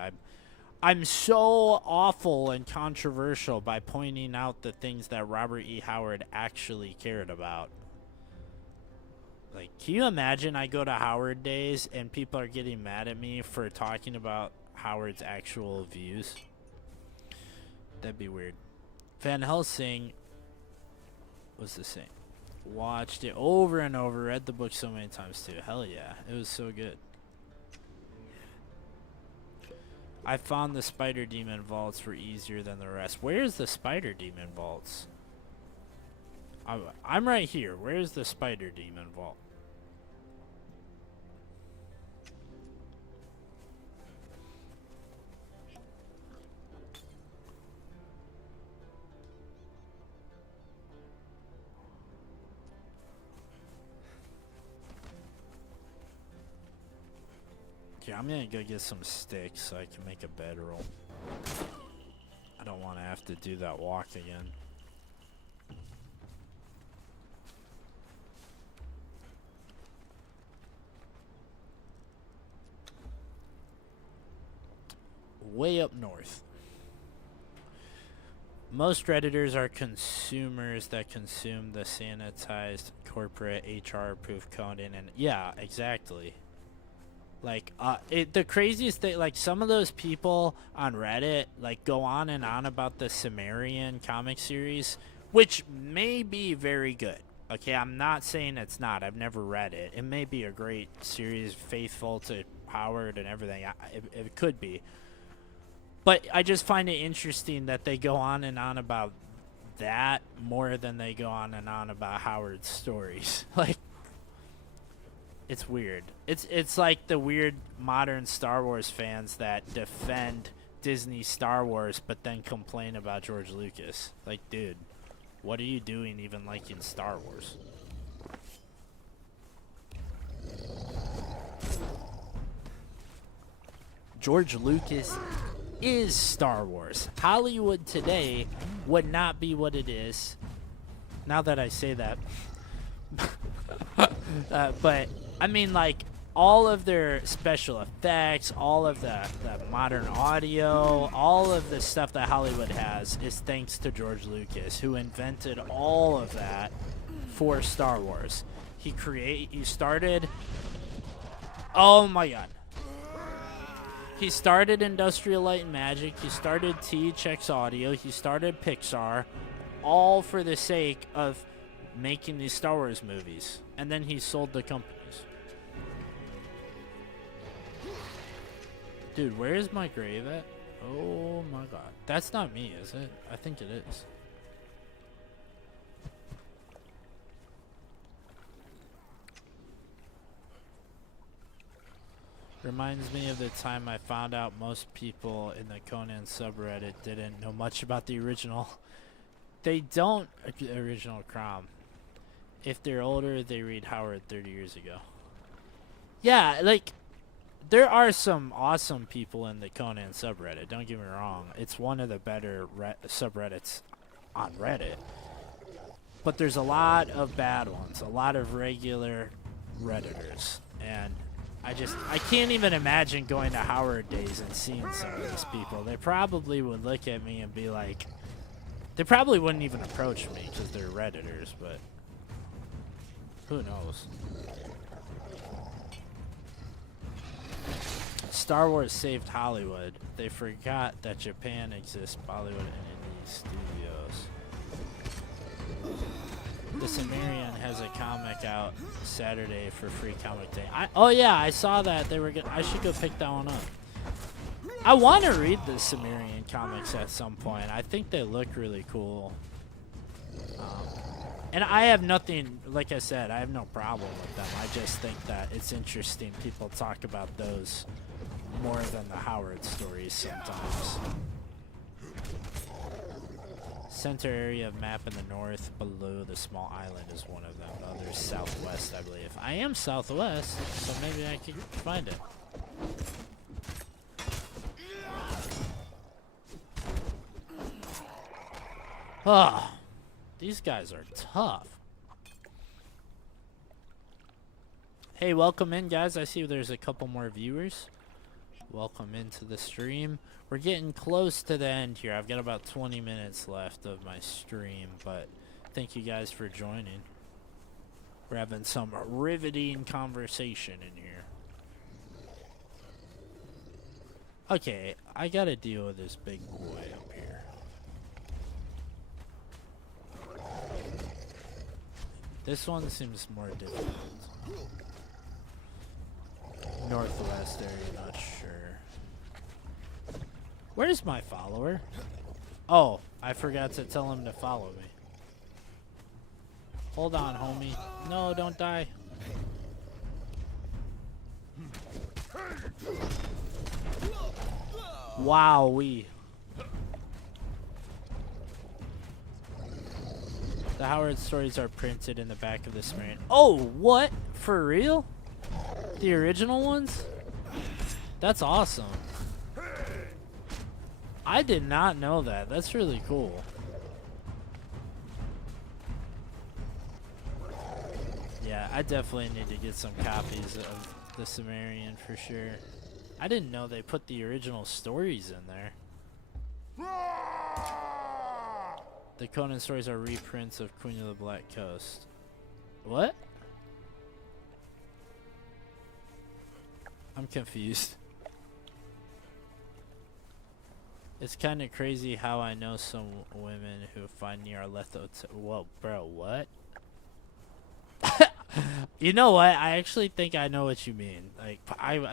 I'm so awful and controversial by pointing out the things that Robert E. Howard actually cared about. Like, can you imagine I go to Howard Days and people are getting mad at me for talking about Howard's actual views? That'd be weird. Van Helsing was the same. Watched it over and over, read the book so many times too. Hell yeah, it was so good. I found the Spider Demon vaults were easier than the rest. Where's the Spider Demon vaults? I'm right here. Where's the Spider Demon vault? Yeah, I'm gonna go get some sticks so I can make a bedroll. I don't want to have to do that walk again. Way up north. Most Redditors are consumers that consume the sanitized corporate HR-approved Conan, and yeah, exactly. Like, the craziest thing, like, some of those people on Reddit, like, go on and on about the Sumerian comic series, which may be very good. Okay, I'm not saying it's not. I've never read it. It may be a great series, faithful to Howard and everything. It could be. But I just find it interesting that they go on and on about that more than they go on and on about Howard's stories. Like, it's weird. It's like the weird modern Star Wars fans that defend Disney Star Wars but then complain about George Lucas. Like, dude, what are you doing even liking Star Wars? George Lucas is Star Wars. Hollywood today would not be what it is. Now that I say that. But I mean, like, all of their special effects, all of the modern audio, all of the stuff that Hollywood has is thanks to George Lucas, who invented all of that for Star Wars. He started, oh my god. He started Industrial Light and Magic, he started THX Audio, he started Pixar, all for the sake of making these Star Wars movies. And then he sold the companies. Dude, where is my grave at? Oh my god. That's not me, is it? I think it is. Reminds me of the time I found out most people in the Conan subreddit didn't know much about the original. They don't, original Crom. If they're older, they read Howard 30 years ago. Yeah, like, there are some awesome people in the Conan subreddit. Don't get me wrong. It's one of the better subreddits on Reddit. But there's a lot of bad ones. A lot of regular Redditors. And I can't even imagine going to Howard Days and seeing some of these people. They probably would look at me and be like, they probably wouldn't even approach me because they're Redditors, but who knows? Star Wars saved Hollywood. They forgot that Japan exists, Bollywood, and indie studios. The Sumerian has a comic out Saturday for free comic day. Oh yeah, I saw that they were I should go pick that one up. I want to read the Sumerian comics at some point. I think they look really cool. And I have nothing, like I said, I have no problem with them. I just think that it's interesting people talk about those more than the Howard stories sometimes. Center area of map in the north below the small island is one of them. The other is southwest, I believe. I am southwest, so maybe I can find it. Oh, these guys are tough. Hey, welcome in, guys. I see there's a couple more viewers. Welcome into the stream. We're getting close to the end here. I've got about 20 minutes left of my stream, but thank you guys for joining. We're having some riveting conversation in here. Okay, I gotta deal with this big boy up here. This one seems more difficult. Northwest area, not sure. Where's my follower? Oh, I forgot to tell him to follow me. Hold on, homie. No, don't die. Wowee. The Howard stories are printed in the back of the Sumerian. Oh, what? For real? The original ones? That's awesome. I did not know that. That's really cool. Yeah, I definitely need to get some copies of the Sumerian for sure. I didn't know they put the original stories in there. The Conan stories are reprints of Queen of the Black Coast. What? I'm confused. It's kind of crazy how I know some women who find Nyarlathotep. Whoa, bro, what? You know what? I actually think I know what you mean. Like,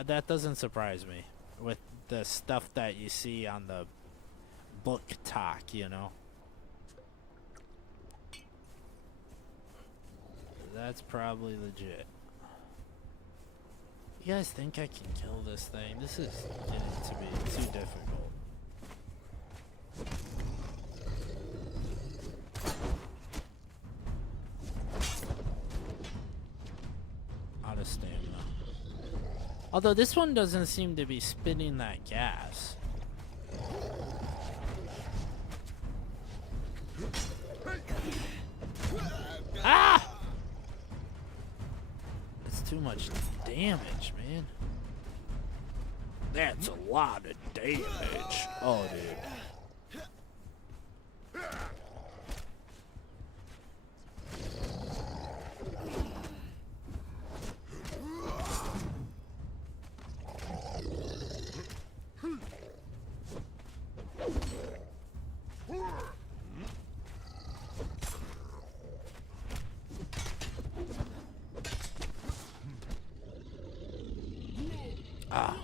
that doesn't surprise me with the stuff that you see on the book talk, you know? That's probably legit. You guys think I can kill this thing? This is getting to be too difficult. Out of stamina. Although this one doesn't seem to be spitting that gas. Ah! It's too much damage, man. That's a lot of damage. Oh, dude. Ah.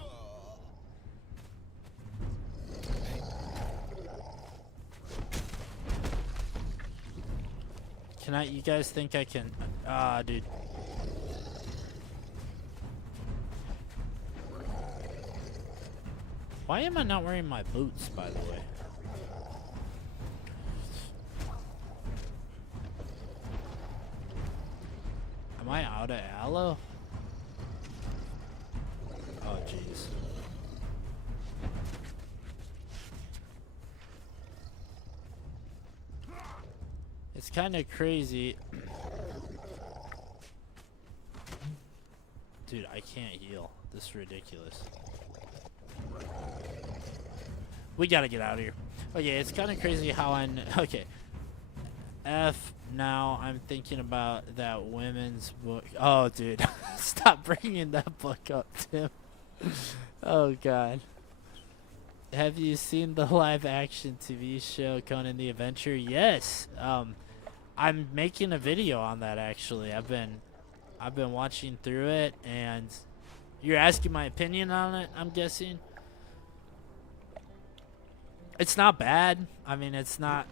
Can I, you guys think I can, dude. Why am I not wearing my boots, by the way? Out of aloe? Oh, jeez. It's kind of crazy. Dude, I can't heal. This is ridiculous. We gotta get out of here. Okay, it's kind of crazy how okay. Now I'm thinking about that women's book. Oh, dude. Stop bringing that book up, Tim. Oh, God. Have you seen the live action TV show Conan the Adventure? Yes. I'm making a video on that, actually. I've been watching through it, and you're asking my opinion on it, I'm guessing. It's not bad. I mean, it's not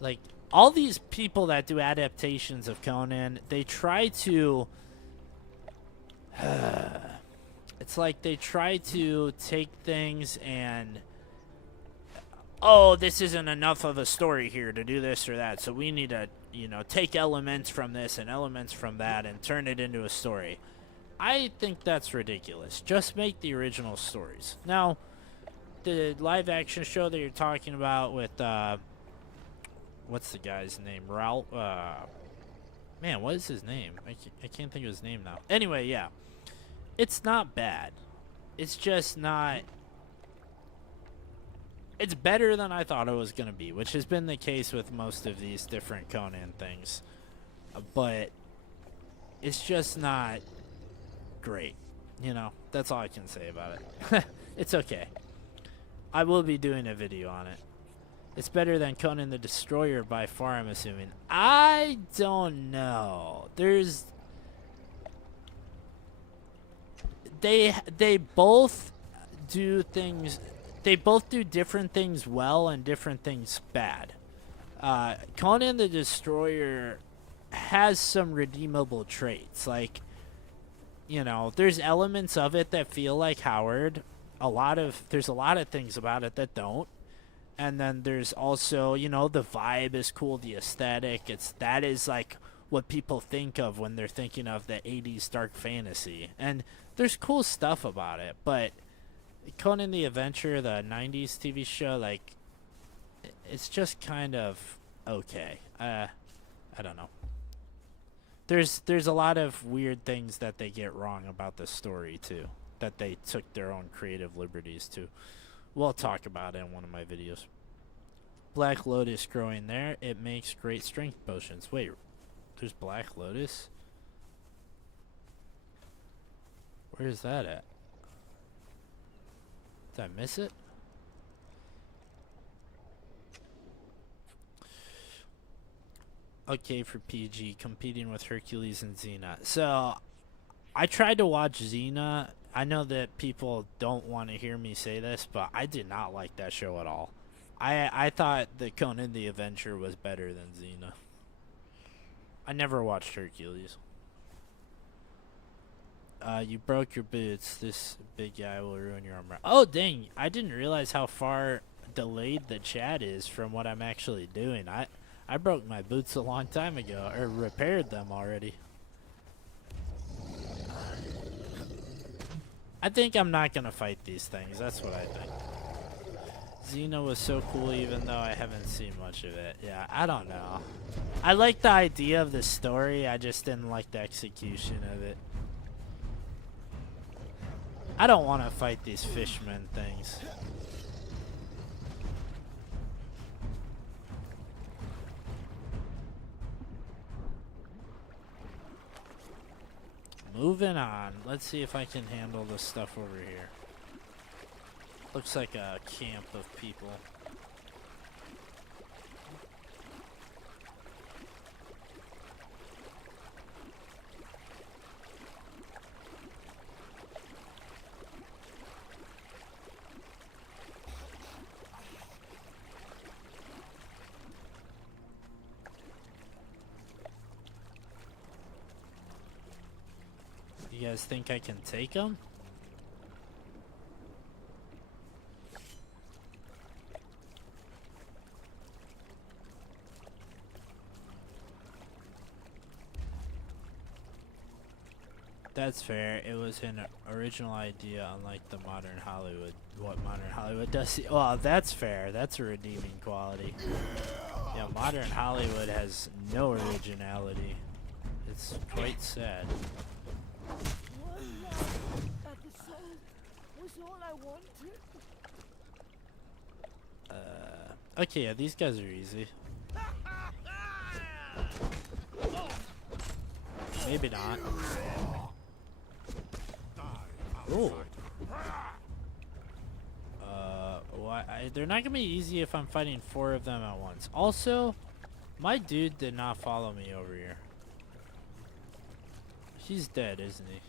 like all these people that do adaptations of Conan, they try to it's like they try to take things and, oh, this isn't enough of a story here to do this or that, so we need to, you know, take elements from this and elements from that and turn it into a story. I think that's ridiculous. Just make the original stories. Now, the live action show that you're talking about with what's the guy's name? Ralph. Man, what is his name? I can't think of his name now. Anyway, yeah, it's not bad. It's just not. It's better than I thought it was gonna be, which has been the case with most of these different Conan things. But it's just not great. You know, that's all I can say about it. It's okay. I will be doing a video on it. It's better than Conan the Destroyer by far, I'm assuming. I don't know. They both do things. They both do different things well and different things bad. Conan the Destroyer has some redeemable traits. Like, you know, there's elements of it that feel like Howard. There's a lot of things about it that don't. And then there's also, you know, the vibe is cool, the aesthetic. That is like what people think of when they're thinking of the 80s dark fantasy. And there's cool stuff about it, but Conan the Adventure, the 90s TV show, like, it's just kind of okay. I don't know. There's a lot of weird things that they get wrong about the story too, that they took their own creative liberties to. We'll talk about it in one of my videos. Black Lotus growing there. It makes great strength potions. Wait, there's Black Lotus? Where is that at? Did I miss it? Okay for PG, competing with Hercules and Xena. So, I tried to watch Xena. I know that people don't want to hear me say this, but I did not like that show at all. I thought that Conan the Adventure was better than Xena. I never watched Hercules. You broke your boots. This big guy will ruin your armor. Oh, dang. I didn't realize how far delayed the chat is from what I'm actually doing. I broke my boots a long time ago, or repaired them already. I think I'm not going to fight these things. That's what I think. Xena was so cool even though I haven't seen much of it. Yeah, I don't know. I like the idea of the story. I just didn't like the execution of it. I don't want to fight these fishmen things. Moving on. Let's see if I can handle this stuff over here. Looks like a camp of people. You guys think I can take them? That's fair. It was an original idea, unlike the modern Hollywood. What modern Hollywood does. Well, that's fair. That's a redeeming quality. Yeah, modern Hollywood has no originality. It's quite sad. One laugh at the soul was all I wanted. Okay, yeah, these guys are easy. Maybe not. Ooh. They're not gonna be easy if I'm fighting 4 of them at once. Also, my dude did not follow me over here. He's dead, isn't he?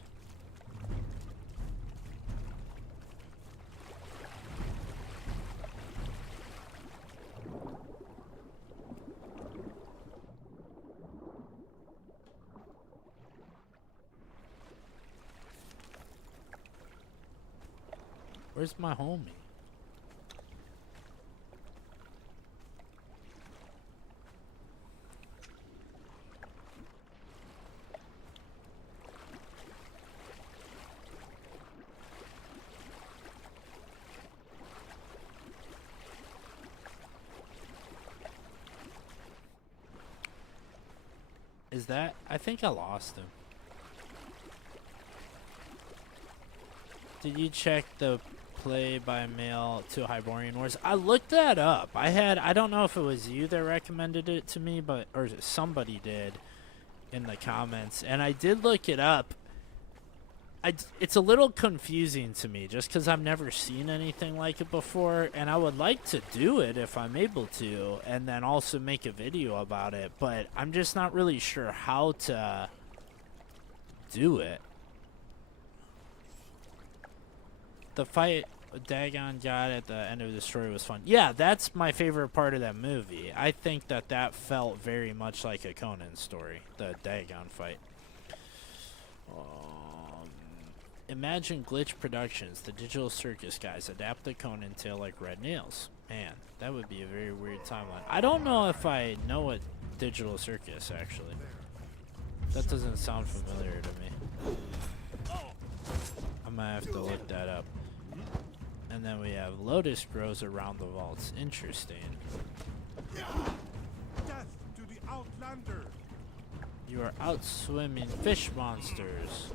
Where's my homie? Is that? I think I lost him. Did you check the play by mail to Hyborian Wars? I looked that up. I don't know if it was you that recommended it to me, but or somebody did in the comments, and I did look it up. It's a little confusing to me just because I've never seen anything like it before, and I would like to do it if I'm able to, and then also make a video about it, but I'm just not really sure how to do it. The fight Dagon got at the end of the story was fun. Yeah, that's my favorite part of that movie. I think that felt very much like a Conan story, the Dagon fight. Imagine Glitch Productions, the Digital Circus guys, adapt the Conan tale like Red Nails. Man, that would be a very weird timeline. I don't know if I know what Digital Circus, actually. That doesn't sound familiar to me. I might have to look that up. And then we have Lotus grows around the vaults. Interesting. Death to the Outlander! You are out swimming fish monsters.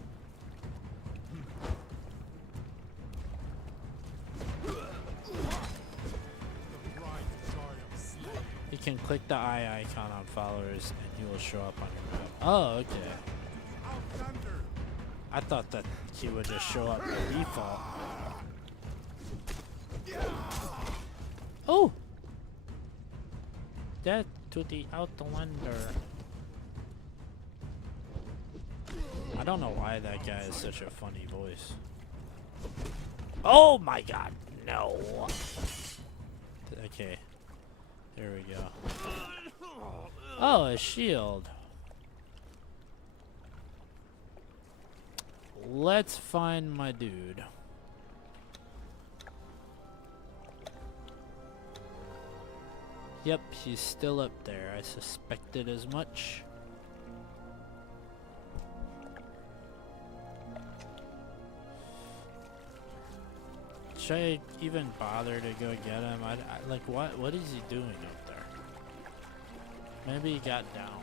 You can click the eye icon on followers and he will show up on your map. Oh, okay. I thought that he would just show up by default. Oh! Death to the Outlander. I don't know why that guy has such a funny voice. Oh my god, no. Okay. There we go. Oh, a shield. Let's find my dude. Yep, he's still up there. I suspected as much. Should I even bother to go get him? Like, what is he doing up there? Maybe he got down.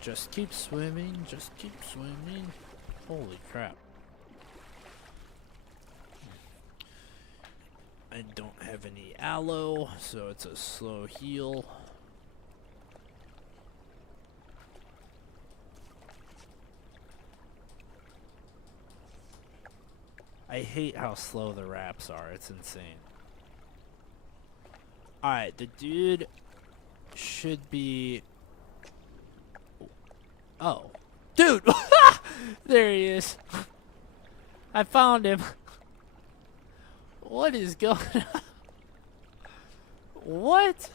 Just keep swimming, just keep swimming. Holy crap. I don't have any aloe, so it's a slow heal. I hate how slow the wraps are, it's insane. Alright, the dude should be... Oh. Dude! There he is. I found him. What is going on? What?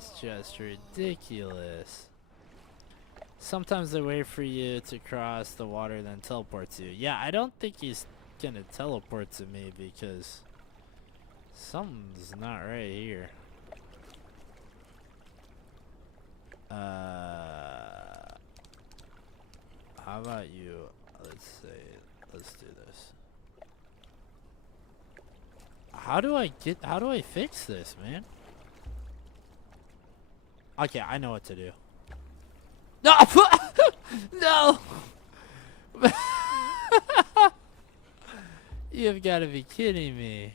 is just ridiculous. Sometimes they wait for you to cross the water, then teleport to you. Yeah, I don't think he's gonna teleport to me because something's not right here. How about you? Let's do this. How do I fix this, man? Okay, I know what to do. No! No! You've got to be kidding me.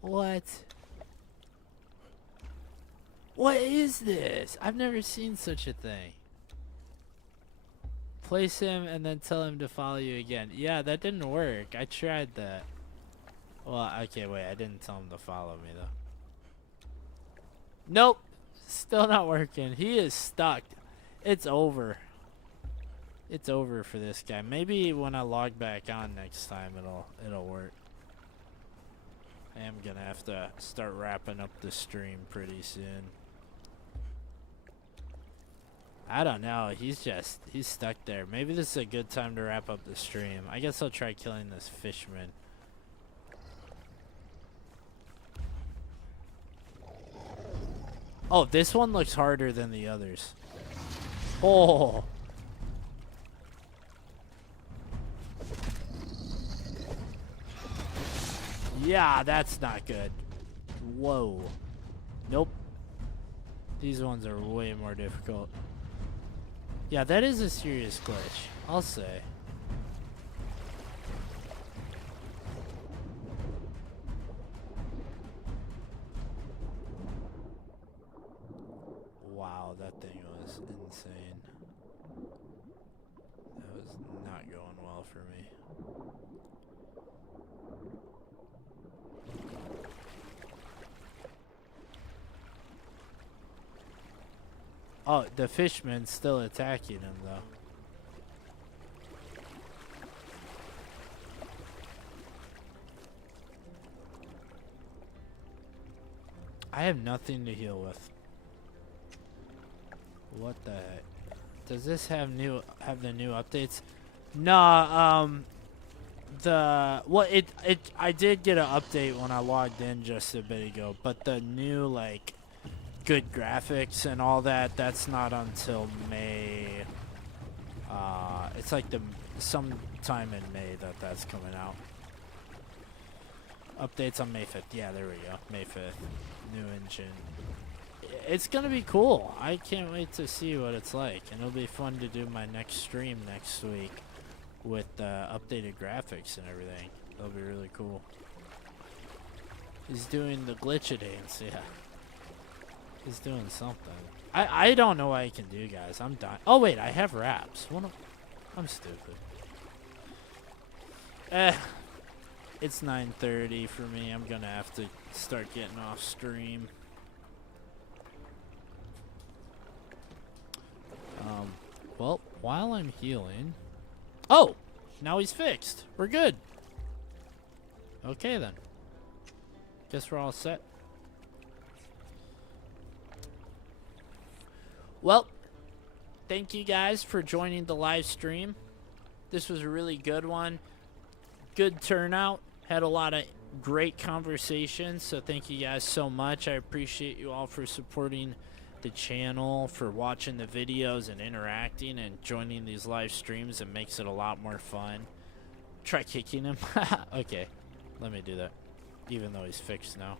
What? What is this? I've never seen such a thing. Place him and then tell him to follow you again. Yeah, that didn't work. I tried that. Well, okay, wait. I didn't tell him to follow me, though. Nope. Still not working. He is stuck. It's over. It's over for this guy. Maybe when I log back on next time, it'll work. I am gonna have to start wrapping up the stream pretty soon. I don't know. He's stuck there. Maybe this is a good time to wrap up the stream. I guess I'll try killing this fisherman. Oh, this one looks harder than the others. Oh. Yeah, that's not good. Whoa. Nope. These ones are way more difficult. Yeah, that is a serious glitch, I'll say. Wow, that thing was insane. That was not going well for me. Oh, the fishman's still attacking him, though. I have nothing to heal with. What the heck? Does this have the new updates? Nah, I did get an update when I logged in just a bit ago, but the new, like, good graphics and all that, that's not until May. It's like sometime in May that's coming out. Updates on May 5th. Yeah, there we go. May 5th. New engine. It's gonna be cool. I can't wait to see what it's like, and it'll be fun to do my next stream next week with updated graphics and everything. That'll be really cool. He's doing the glitch dance, yeah. He's doing something. I don't know what I can do, guys. I'm dying. Oh wait, I have wraps. I'm stupid. It's 9:30 for me. I'm gonna have to start getting off stream. Well, while I'm healing... Oh! Now he's fixed. We're good. Okay, then. Guess we're all set. Well, thank you guys for joining the live stream. This was a really good one. Good turnout. Had a lot of great conversations, so thank you guys so much. I appreciate you all for supporting the channel, for watching the videos and interacting and joining these live streams. It makes it a lot more fun. Try kicking him. Okay, let me do that, even though he's fixed now.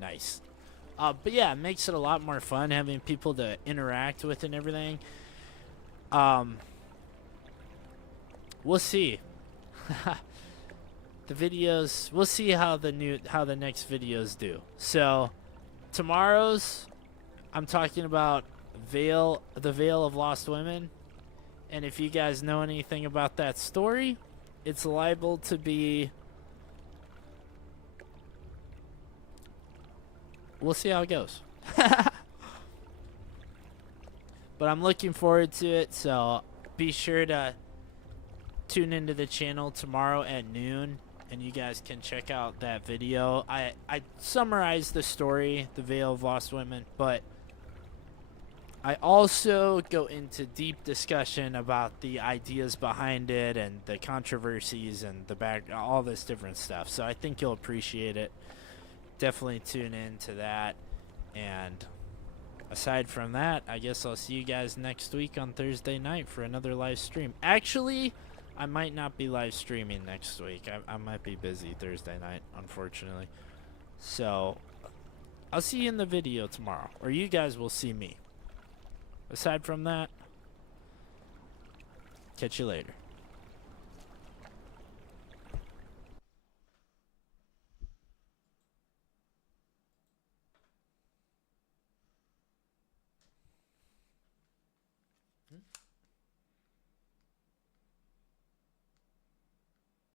Nice. But yeah, it makes it a lot more fun having people to interact with and everything. We'll see. The videos, we'll see how the next videos do. So tomorrow's, I'm talking about the Veil of Lost Women, and if you guys know anything about that story, it's liable to be... We'll see how it goes. But I'm looking forward to it, so be sure to tune into the channel tomorrow at noon and you guys can check out that video. I summarized the story, the Veil of Lost Women, but I also go into deep discussion about the ideas behind it and the controversies and the all this different stuff. So I think you'll appreciate it. Definitely tune in to that. And aside from that, I guess I'll see you guys next week on Thursday night for another live stream. Actually, I might not be live streaming next week. I might be busy Thursday night, unfortunately. So I'll see you in the video tomorrow, or you guys will see me. Aside from that, catch you later.